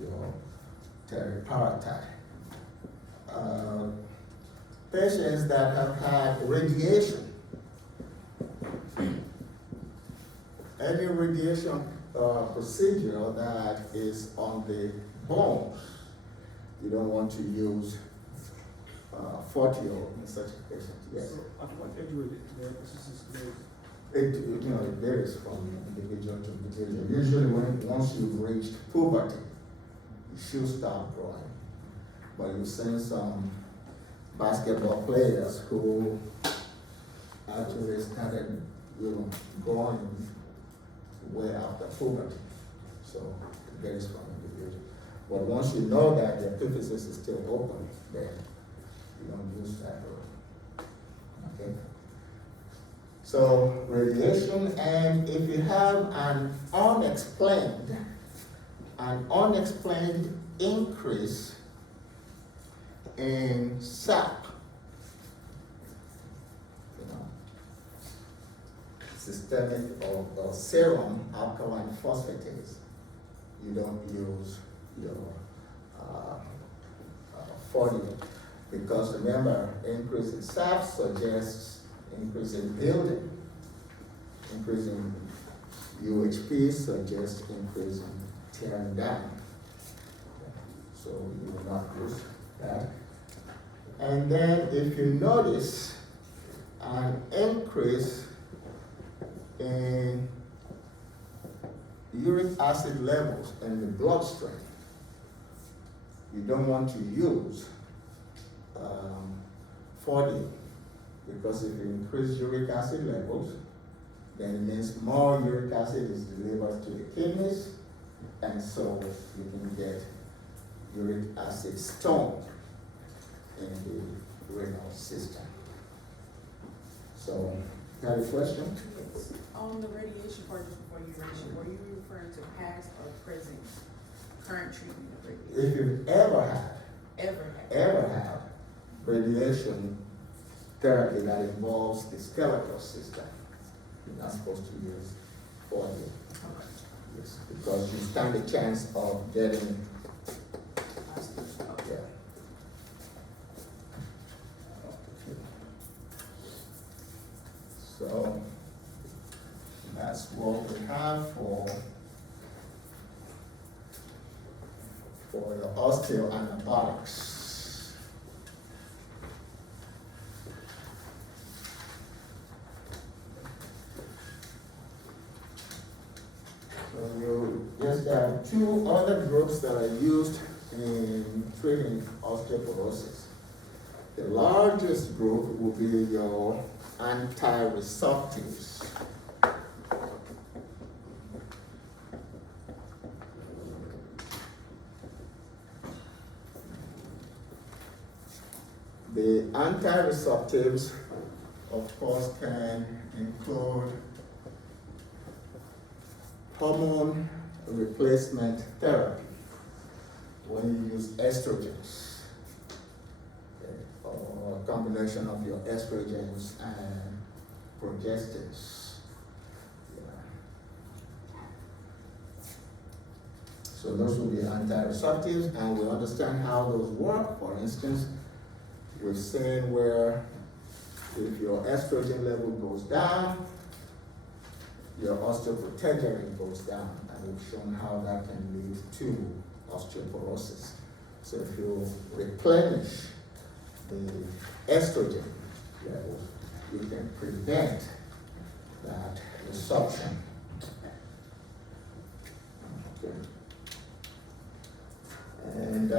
your teriparatide. Patients that have had radiation, any radiation procedure that is on the bones, you don't want to use 40 in such a patient. Yes. So at what age would the epiphysis close? It varies from individual to individual. Usually once you've reached puberty, you should start growing. But you've seen some basketball players who actually started, growing way after puberty. So it varies from individual. But once you know that the epiphysis is still open, then you don't use that drug. Okay? So radiation, and if you have an unexplained increase in SAP, systemic or serum alkaline phosphatase, you don't use your 40, because remember, increase in SAP suggests increase in building, increase in UHP suggests increase in tearing down. So you will not use that. And then if you notice an increase in uric acid levels in the bloodstream, you don't want to use 40, because if you increase uric acid levels, then it means more uric acid is delivered to the kidneys, and so you can get uric acid stone in the renal system. So, got a question? Yes. On the radiation part, just before you mentioned, were you referring to past or present current treatment of radiation? If you've ever Ever had radiation therapy that involves the skeletal system, you're not supposed to use 40. Okay. Yes, because you stand a chance of getting, I see. Okay. yeah. So that's what we have for the osteoantibiotics. So you just have two other groups that are used in treating osteoporosis. The largest group will be your anti-resorptives. The anti-resorptives, of course, can include hormone replacement therapy when you use estrogens, okay, or a combination of your estrogens and progestins. Yeah. So those will be anti-receptives, and we understand how those work. For instance, we've seen where if your estrogen level goes down, your osteoprogesterone goes down, and we've shown how that can lead to osteoporosis. So if you replenish the estrogen level, you can prevent that resorption. Okay. And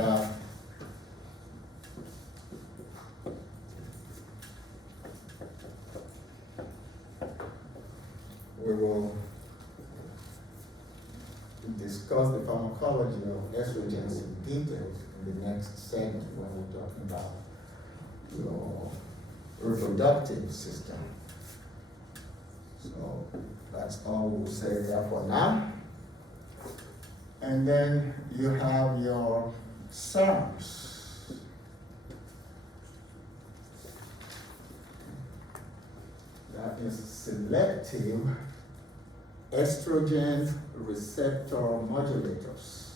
we will discuss the pharmacology of estrogens in detail in the next segment when we're talking about your reproductive system. So that's all we'll say there for now. And then you have your SERMs. That is selective estrogen receptor modulators.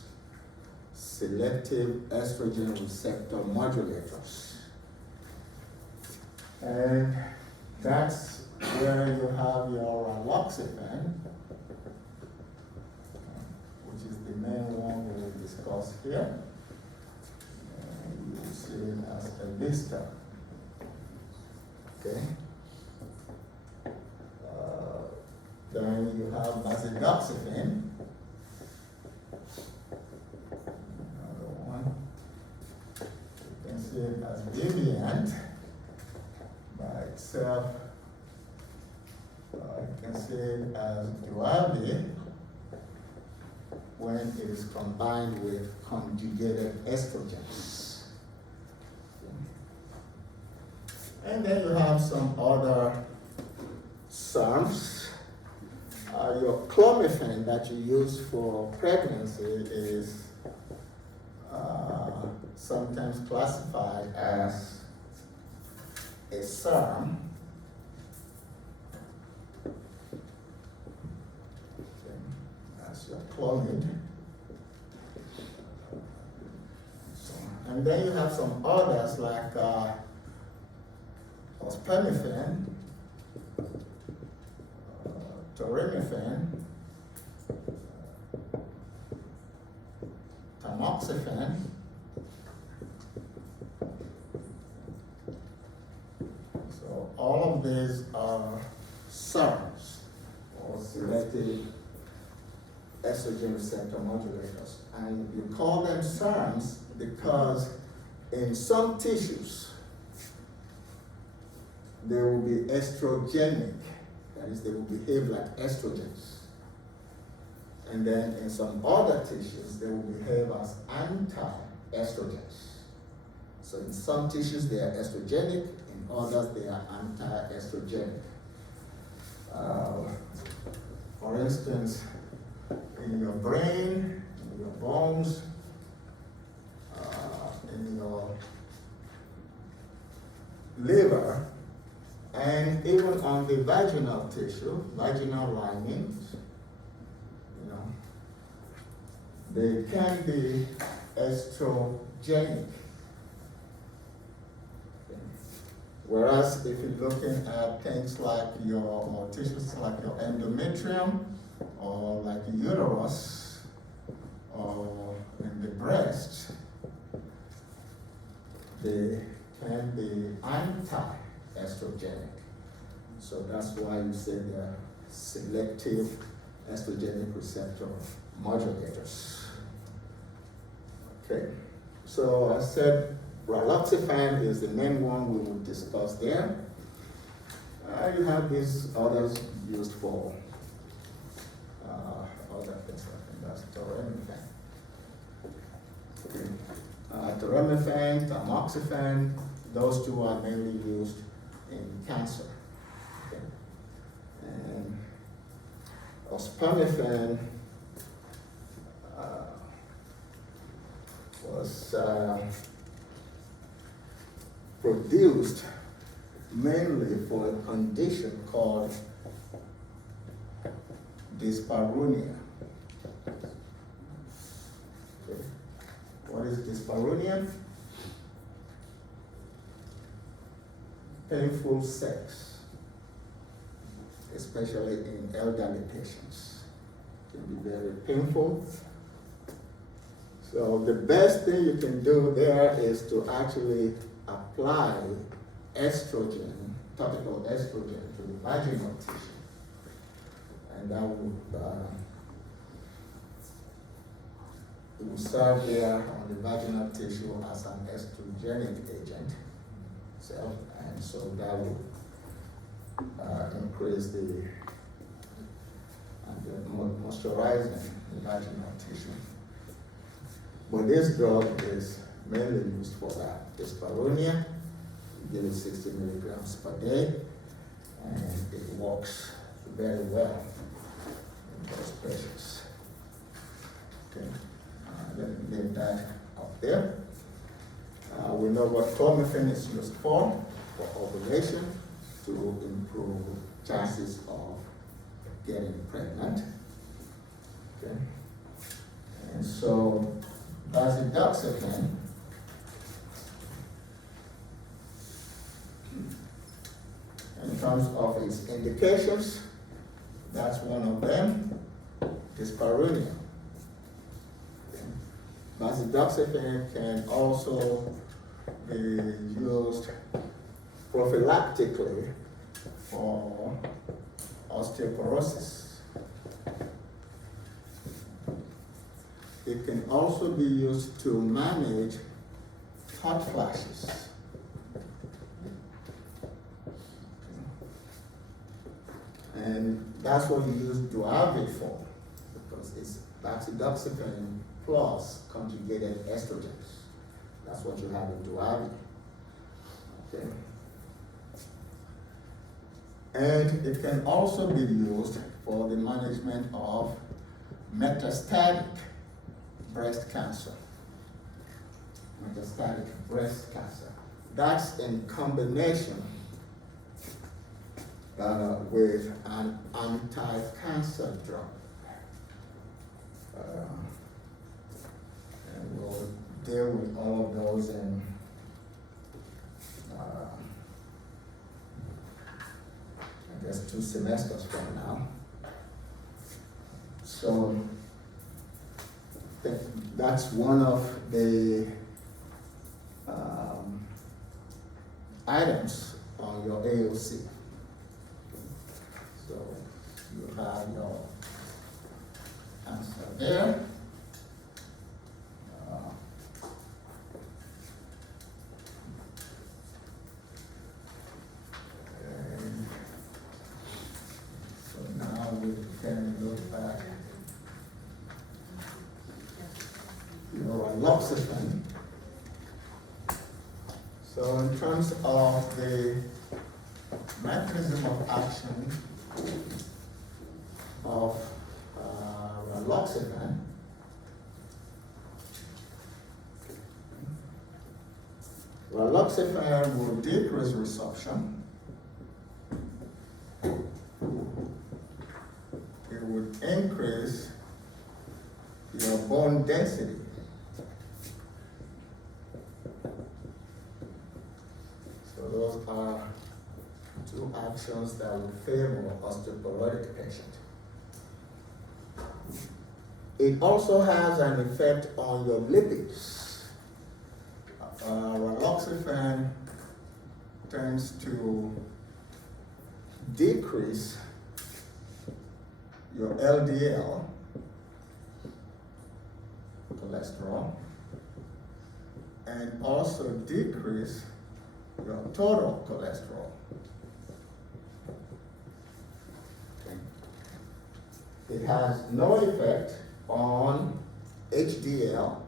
Selective estrogen receptor modulators. And that's where you have your raloxifene, which is the main one we will discuss here. And you will see it as a blister. Okay. Then you have mazidoxifene. Another one. You can see it as Viviant by itself. You can see it as Duavi when it is combined with conjugated estrogens. And then you have some other SERMs. Your clomiphene that you use for pregnancy is sometimes classified as a SERM. Okay. That's your clomid. So, and then you have some others like ospemifene, tauromifene, tamoxifen, so all of these are SERMs, or selective estrogen receptor modulators. And you call them SERMs because in some tissues they will be estrogenic. That is, they will behave like estrogens. And then in some other tissues, they will behave as anti-estrogens. So in some tissues, they are estrogenic, in others, they are anti-estrogenic. For instance, in your brain, in your bones, in your liver, and even on the vaginal tissue, vaginal linings, they can be estrogenic. Whereas if you're looking at things like your more tissues like your endometrium or like the uterus or in the breast, they can be anti-estrogenic. So that's why you say they're selective estrogenic receptor modulators. Okay, so I said raloxifene is the main one we will discuss there. You have these others used for other things. I think that's tauromifene. Tauromifene, tamoxifen, those two are mainly used in cancer. Okay. And ospemifene was produced mainly for a condition called dyspareunia. increase dyspareunia, painful sex, especially in elderly patients. It can be very painful. So the best thing you can do there is to actually apply estrogen, topical estrogen, to the vaginal tissue. And that would, it will serve there on the vaginal tissue as an estrogenic agent. So, and so that will increase the moisturizing the vaginal tissue. But this drug is mainly used for that. Dyspareunia, you give it 60 milligrams per day, and it works very well in those patients. Okay, let me leave that up there. We know what clomiphene is used for ovulation, to improve chances of getting pregnant. Okay, and so vasodoxepine in terms of its indications, that's one of them, dyspareunia. Vasodoxepine can also be used prophylactically for osteoporosis. It can also be used to manage hot flashes. And that's what you use Duavit for, because it's vasodoxepine plus conjugated estrogens. That's what you have in Duavit. Okay. And it can also be used for the management of metastatic breast cancer. Metastatic breast cancer. That's in combination with an anti-cancer drug. And we'll deal with all of those in I guess 2 semesters from now. So that's one of the items on your AOC. So you have your answer there. And so now we can look back. Your loxapine. So in terms of the mechanism of action of raloxifene, raloxifene will decrease resorption. It would increase your bone density. So those are 2 actions that will favor osteoporotic patient. It also has an effect on your lipids. Raloxifene tends to decrease your LDL cholesterol and also decrease your total cholesterol. Okay. It has no effect on HDL,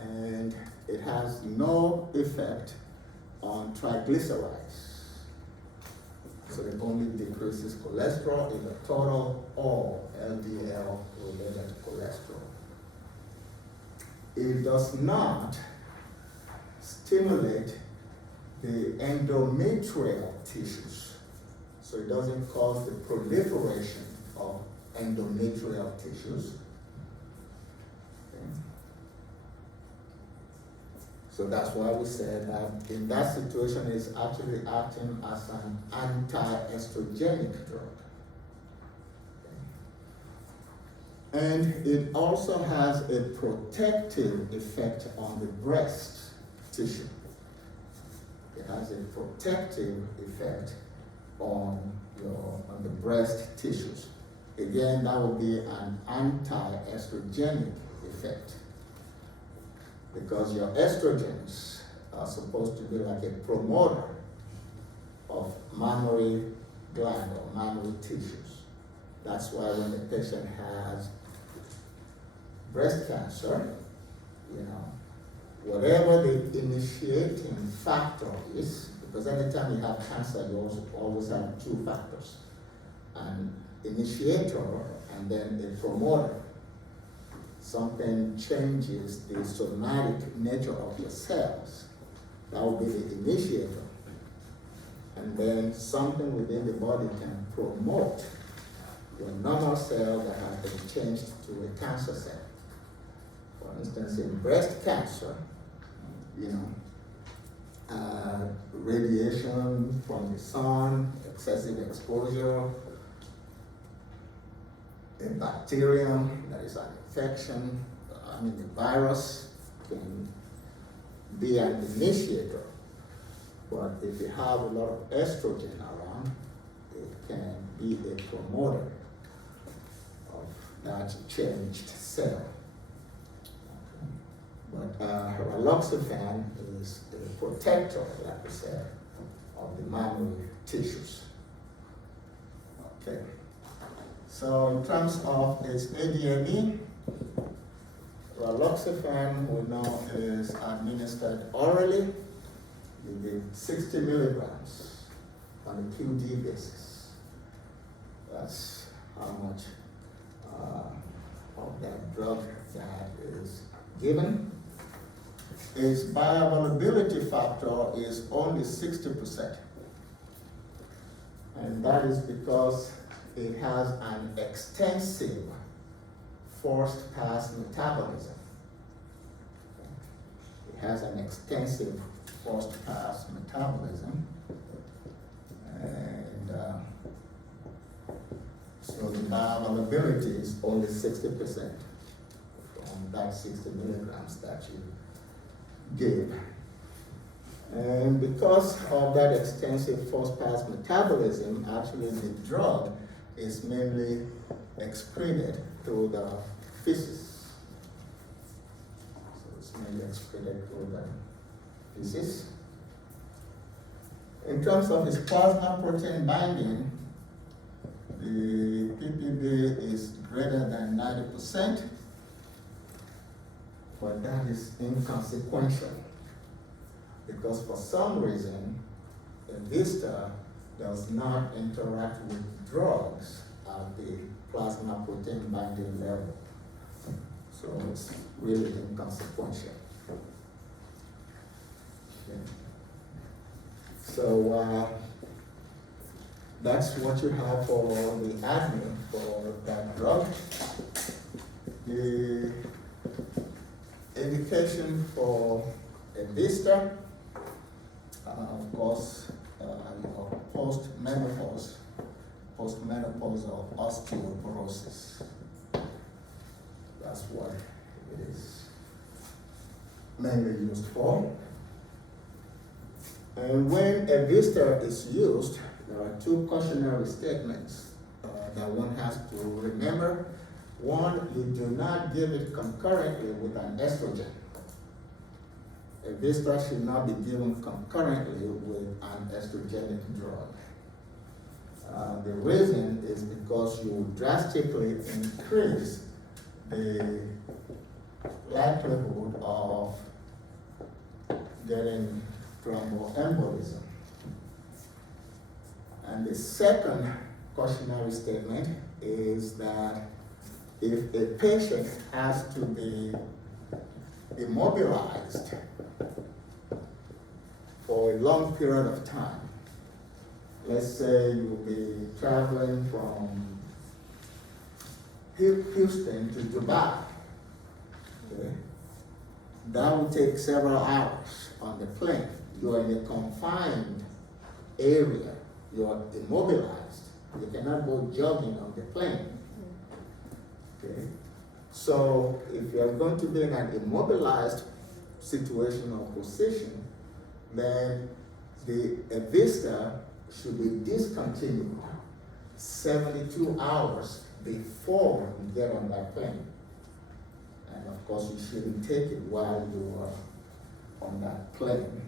and it has no effect on triglycerides. So it only decreases cholesterol, either total or LDL related cholesterol. It does not stimulate the endometrial tissues. So it doesn't cause the proliferation of endometrial tissues. Okay. So that's why we said that in that situation, it's actually acting as an anti-estrogenic drug. And it also has a protective effect on the breast tissue. It has a protective effect on the breast tissues. Again, that would be an anti-estrogenic effect, because your estrogens are supposed to be like a promoter of mammary gland or mammary tissues. That's why when the patient has breast cancer, whatever the initiating factor is, because anytime you have cancer, you also always have two factors, an initiator and then a promoter. Something changes the somatic nature of your cells. That will be the initiator. And then something within the body can promote your normal cell that has been changed to a cancer cell. For instance, in breast cancer, radiation from the sun, excessive exposure, a bacterium that is an infection, the virus can be an initiator. But if you have a lot of estrogen around, it can be a promoter of that changed cell. But raloxifene is a protector, like we said, of the mammary tissues. Okay. So in terms of its ADME, raloxifene we know is administered orally. You give 60 milligrams on a QD basis. That's how much of that drug that is given. Its bioavailability factor is only 60%. And that is because it has an extensive forced pass metabolism. It has an extensive forced pass metabolism. And so the bioavailability is only 60% from that 60 milligrams that you gave. And because of that extensive forced pass metabolism, actually the drug is mainly excreted through the feces. So it's mainly excreted through the feces. In terms of its plasma protein binding, the PPB is greater than 90%, but that is inconsequential, because for some reason, Vista does not interact with drugs at the plasma protein binding level. So it's really inconsequential. Okay. So that's what you have for the admin for that drug. The indication for a Vista, of course, postmenopausal osteoporosis. That's what it is mainly used for. And when a Vista is used, there are two cautionary statements that one has to remember. One, you do not give it concurrently with an estrogen. A Vista should not be given concurrently with an estrogenic drug. The reason is because you drastically increase the likelihood of getting thromboembolism. And the second cautionary statement is that if a patient has to be immobilized for a long period of time, let's say you'll be traveling from Houston to Dubai, okay? that will take several hours on the plane. You are in a confined area, you are immobilized. You cannot go jogging on the plane. Okay? So if you are going to be in an immobilized situation or position, then a visa should be discontinued 72 hours before you get on that plane. And of course, you shouldn't take it while you are on that plane.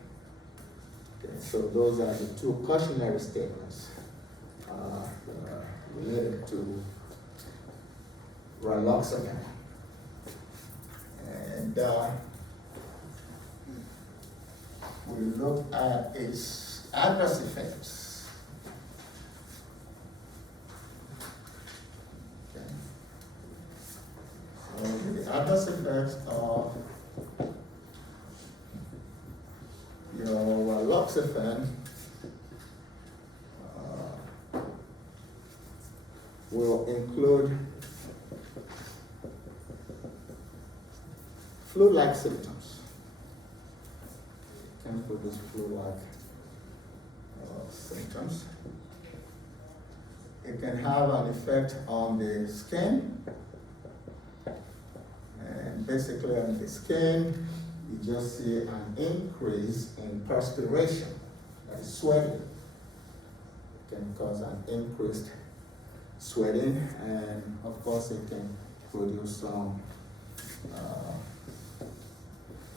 Okay, so those are the two cautionary statements related to raloxifene. And we look at its adverse effects. Okay. So the adverse effects of your raloxifene will include flu-like symptoms. It can produce flu-like symptoms. It can have an effect on the skin. And basically on the skin, you just see an increase in perspiration, that is sweating. It can cause an increased sweating, and of course it can produce some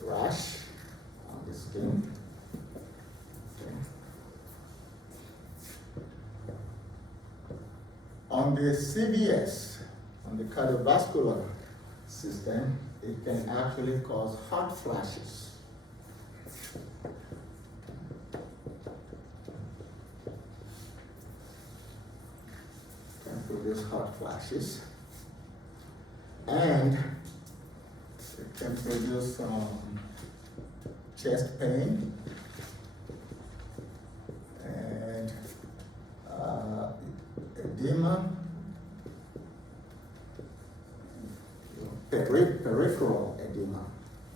rash on the skin. Okay. On the CVS, on the cardiovascular system, it can actually cause hot flashes. Can produce hot flashes. And it can produce chest pain and edema, peripheral edema,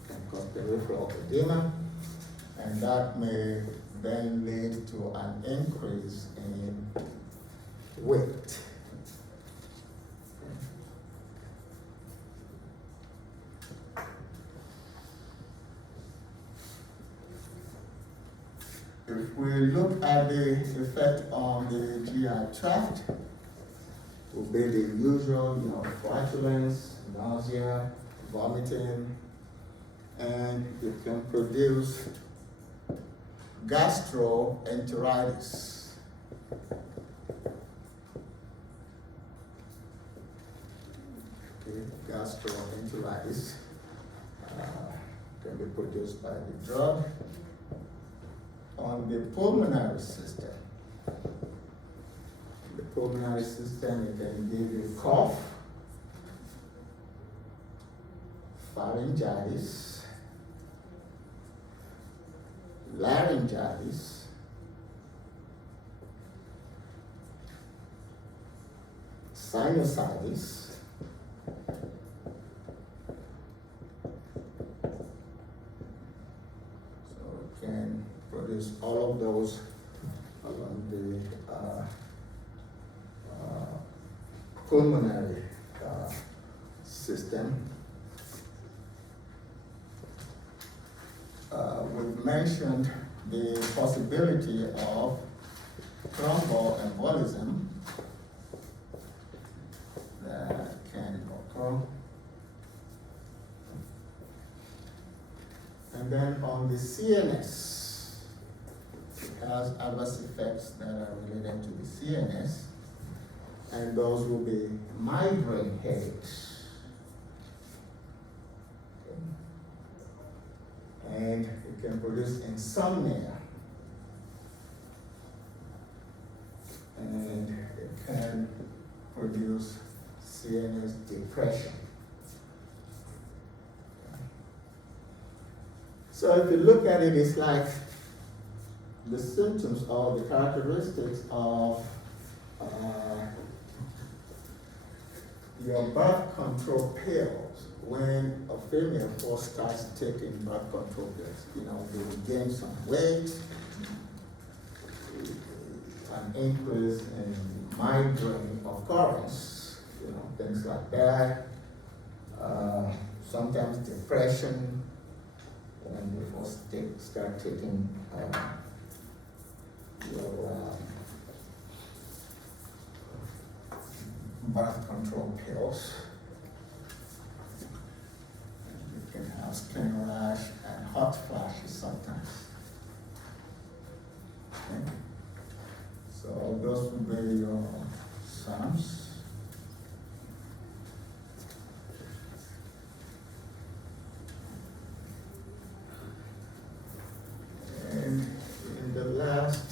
can cause peripheral edema, and that may then lead to an increase in weight. If we look at the effect on the GI tract, it will be the usual, flatulence, nausea, vomiting, and it can produce gastroenteritis. Okay, gastroenteritis can be produced by the drug. On the pulmonary system, it can give you cough, pharyngitis, laryngitis, sinusitis, produce all of those along the pulmonary system. We've mentioned the possibility of thromboembolism that can occur. And then on the CNS, has adverse effects that are related to the CNS, and those will be migraine headaches. Okay. And it can produce insomnia, and it can produce CNS depression. So if you look at it, it's like the symptoms or the characteristics of your birth control pills, when a female first starts taking birth control pills, you know, they will gain some weight, an increase in migraine occurrence, you know, things like that. Sometimes depression when they first start taking your birth control pills. And you can have skin rash and hot flashes sometimes. Okay. So those would be your sums. And in the last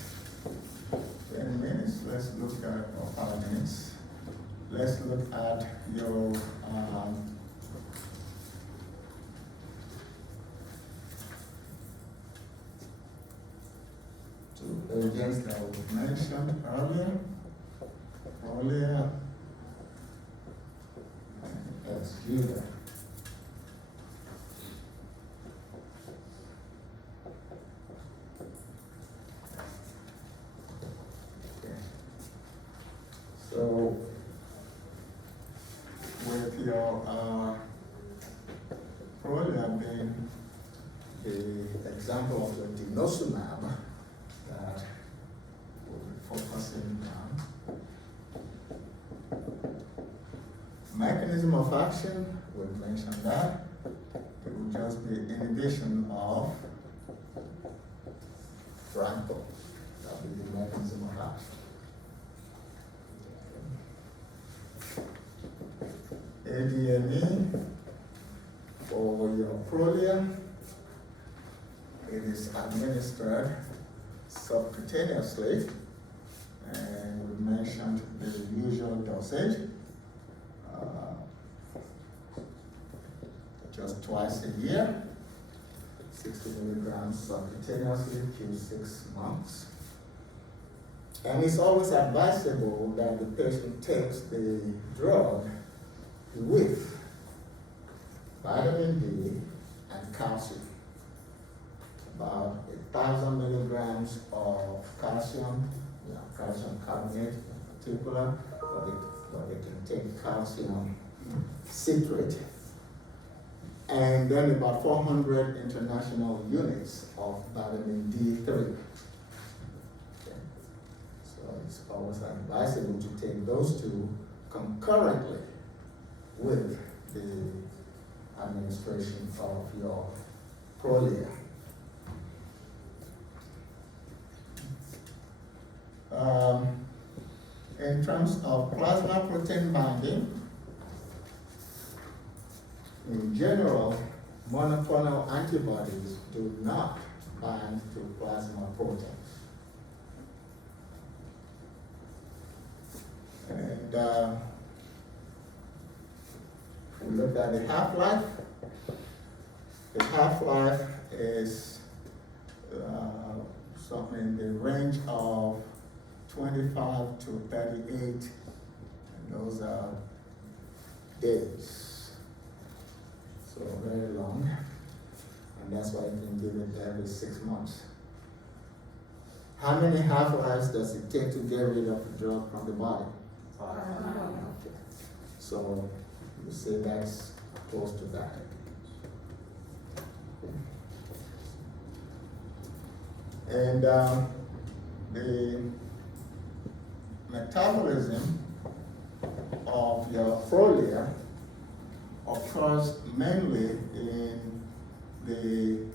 10 minutes, let's look at, or 5 minutes, let's look at your two agents that we mentioned earlier, and exuder. So, with your program being the example of the denosumab that we'll be focusing on, mechanism of action, we've mentioned that. It will just be inhibition of Franco. That will be the mechanism of action. ADME for your Prolia, it is administered subcutaneously, and we mentioned the usual dosage, just twice a year, 60 milligrams subcutaneously, Q6 months. And it's always advisable that the patient takes the drug with vitamin D and calcium. About 1,000 milligrams of calcium, calcium carbonate in particular, but they can take calcium citrate. And then about 400 international units of vitamin D3. Okay. So it's always advisable to take those two concurrently with the administration of your Prolia. In terms of plasma protein binding, in general, monoclonal antibodies do not bind to plasma proteins. And we look at the half-life. The half-life is something in the range of 25 to 38, and those are days. So very long, and that's why you can give it every 6 months. How many half-lives does it take to get rid of the drug from the body? 5. Okay. So you say that's close to that. And the metabolism of your Prolia occurs mainly in the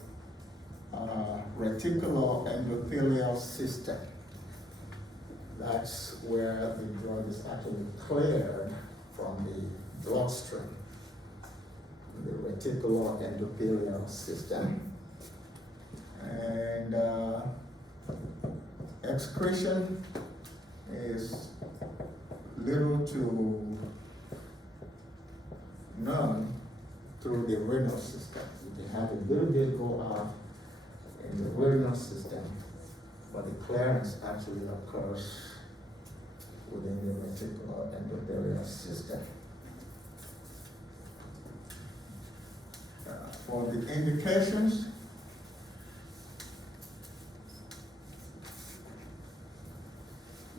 reticuloendothelial system. That's where the drug is actually cleared from the bloodstream, the reticuloendothelial system. And excretion is little to none through the renal system. You can have a little bit go out in the renal system, but the clearance actually occurs within the reticuloendothelial system. for the indications,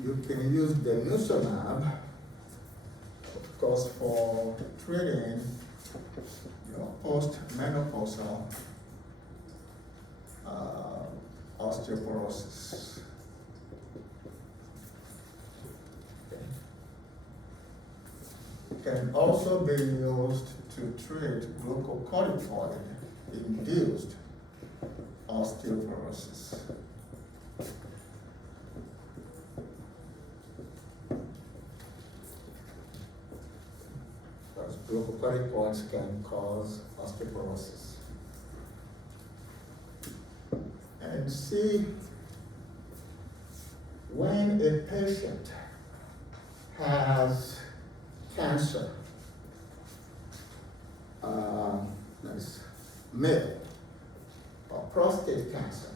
you can use denosumab, of course, for treating your post-menopausal osteoporosis. Okay. It can also be used to treat glucocorticoid-induced osteoporosis. Because glucocorticoids can cause osteoporosis. And see, when a patient has cancer, that's male, or prostate cancer,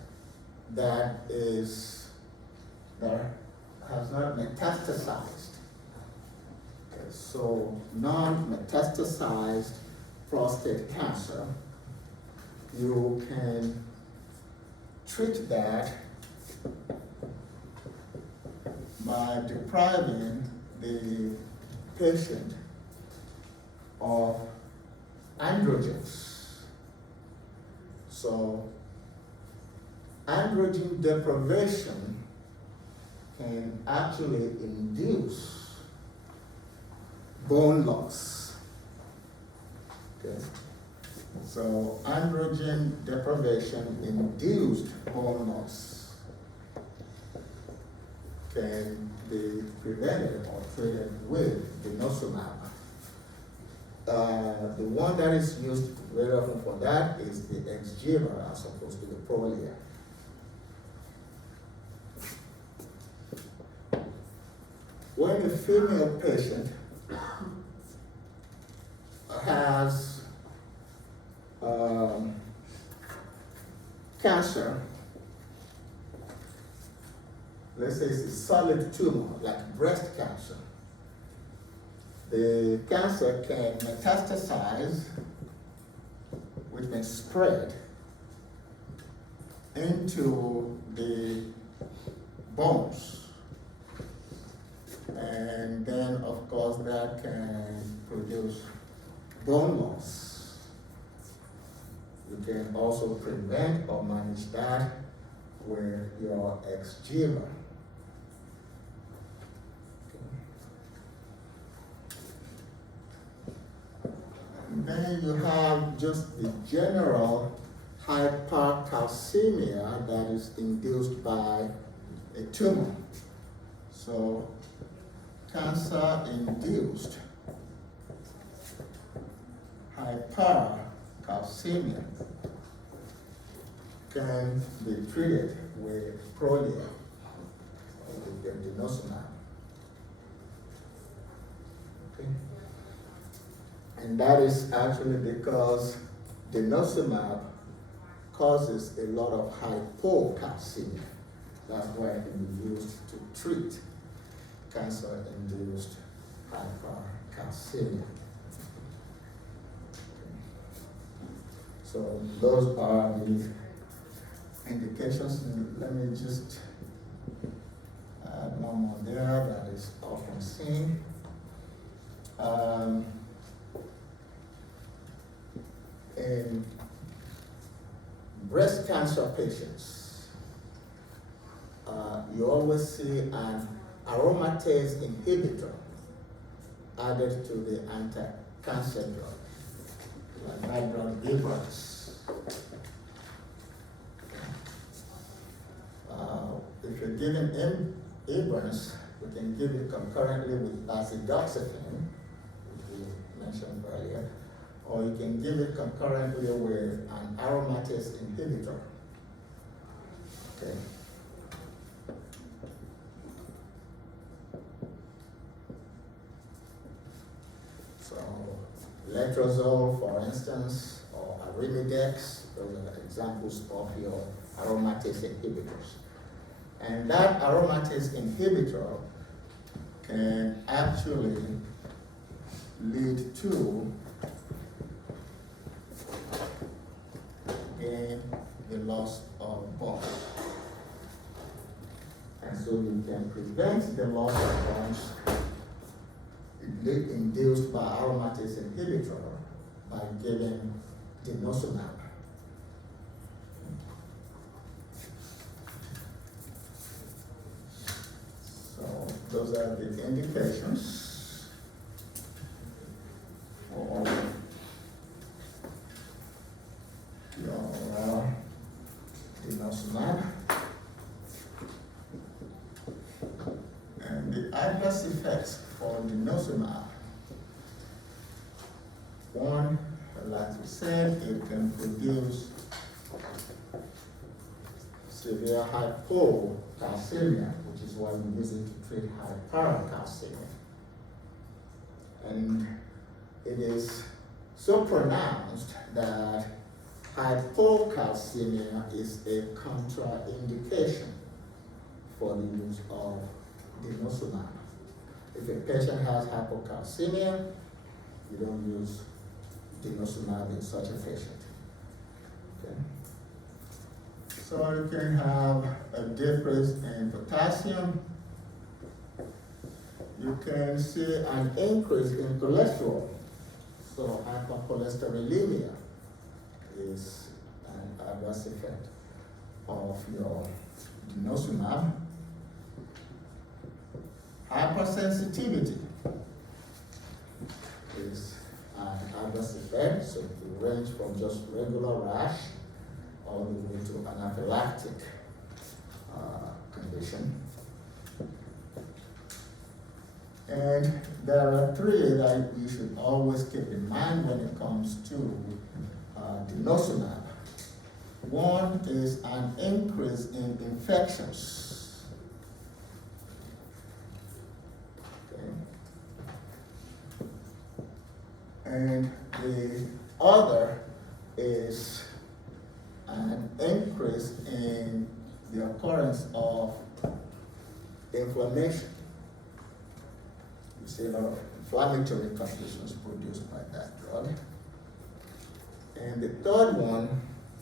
that has not metastasized. Okay, so non-metastasized prostate cancer, you can treat that by depriving the patient of androgens. So androgen deprivation can actually induce bone loss. Okay? So androgen deprivation induced bone loss can be prevented or treated with denosumab. The one that is used very often for that is the Exgeva as opposed to the Prolia. When a female patient has cancer, let's say it's a solid tumor like breast cancer, the cancer can metastasize, which means spread into the bones. And then, of course, that can produce bone loss. You can also prevent or manage that with your Exgeva. And then you have just the general hypercalcemia that is induced by a tumor. So cancer-induced hypercalcemia can be treated with Prolia, with denosumab. Okay. And that is actually because denosumab causes a lot of hypocalcemia. That's why it can be used to treat cancer-induced hypercalcemia. So those are the indications. Let me just add one more there that is often seen. In breast cancer patients, you always see an aromatase inhibitor added to the anti-cancer drug, like that drug Ibrance. If you're giving Ibrance, we can give it concurrently with acidoxyphene, which we mentioned earlier, or you can give it concurrently with an aromatase inhibitor. Okay. So letrozole, for instance, or arimidex, those are examples of your aromatase inhibitors. And that aromatase inhibitor can actually lead to so you can prevent the loss of bonds induced by aromatase inhibitor by giving denosumab. So those are the indications for your denosumab. And the adverse effects for denosumab. One, like we said, it can produce severe hypocalcemia, which is why we use it to treat hypercalcemia. And it is so pronounced that hypocalcemia is a contraindication for the use of denosumab. If a patient has hypocalcemia, you don't use denosumab in such a patient. Okay? So you can have a decrease in potassium. You can see an increase in cholesterol. So hypercholesterolemia is an adverse effect of your denosumab. Hypersensitivity is an adverse effect, so it will range from just regular rash all the way to anaphylactic condition. And there are three that you should always keep in mind when it comes to denosumab. One is an increase in infections. Okay. And the other is an increase in the occurrence of inflammation. You see a lot of inflammatory conditions produced by that drug. And the third one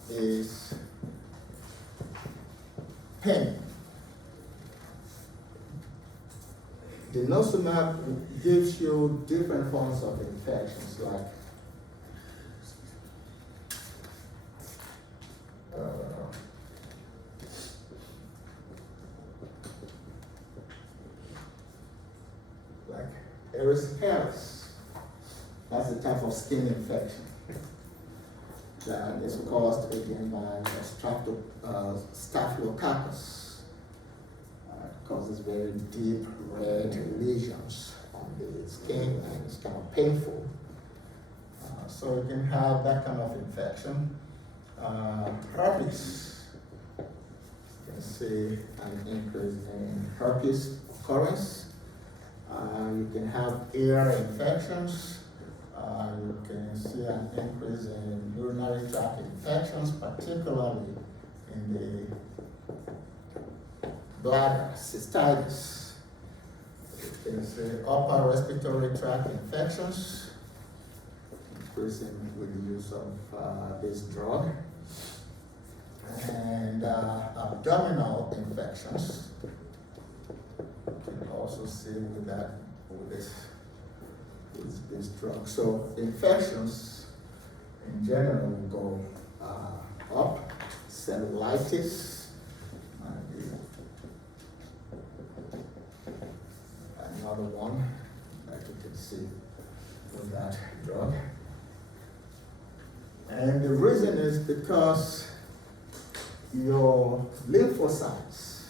is pain. Denosumab gives you different forms of infections like erysipelas. That's a type of skin infection that is caused again by staphylococcus. Causes very deep red lesions on the skin, and it's kind of painful. So you can have that kind of infection. Herpes, you can see an increase in herpes occurrence. You can have ear infections. You can see an increase in urinary tract infections, particularly in the bladder, cystitis. You can see upper respiratory tract infections, increasing with the use of this drug, and abdominal infections. You can also see with this drug. So infections in general will go up. Cellulitis, another one that you can see with that drug. And the reason is because your lymphocytes,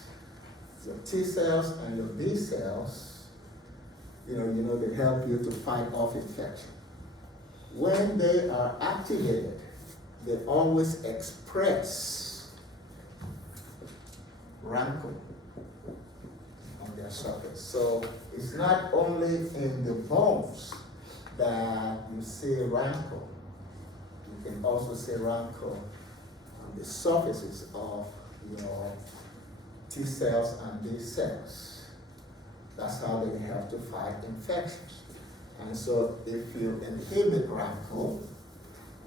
your T cells and your B cells, they help you to fight off infection. When they are activated, they always express rancor on their surface. So it's not only in the bones that you see rancor. You can also see rancor on the surfaces of your T cells and B cells. That's how they help to fight infections. And so if you inhibit rancor,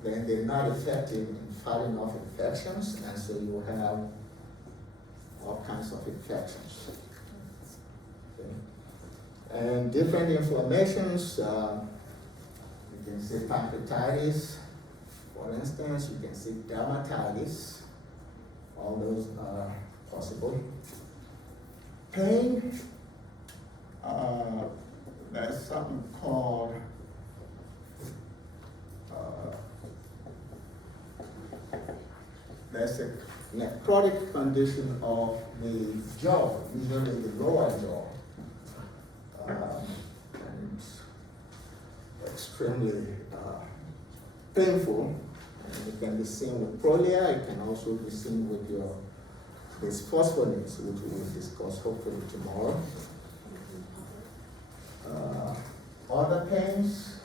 then they're not effective in fighting off infections, and so you have all kinds of infections. Okay. And different inflammations, you can see pancreatitis, for instance, you can see dermatitis, all those are possible. Pain, there's something called there's a necrotic condition of the jaw, usually the lower jaw. And it's extremely painful. And it can be seen with prolia, it can also be seen with your bisphosphonates, which we will discuss hopefully tomorrow. Other pains,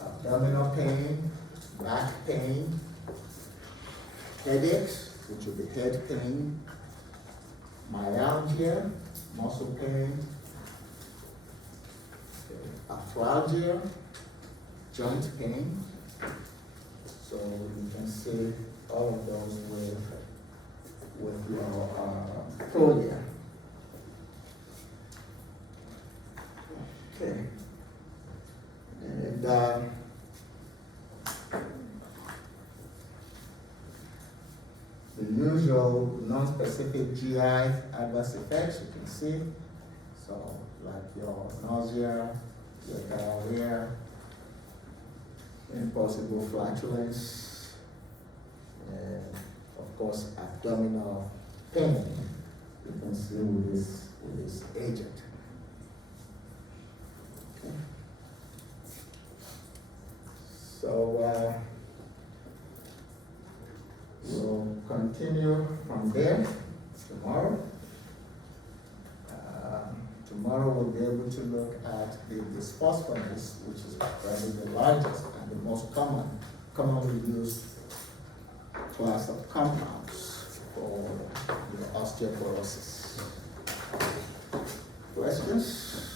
abdominal pain, back pain, headaches, which will be head pain, myalgia, muscle pain, arthralgia, joint pain. So you can see all of those with your prolia. Okay. And the usual non-specific GI adverse effects you can see. So like your nausea, your diarrhea, impossible flatulence, and of course abdominal pain. You can see with this agent. Okay. So we'll continue from there tomorrow. Tomorrow we'll be able to look at the bisphosphonates, which is probably the largest and the most commonly used class of compounds for osteoporosis. Questions?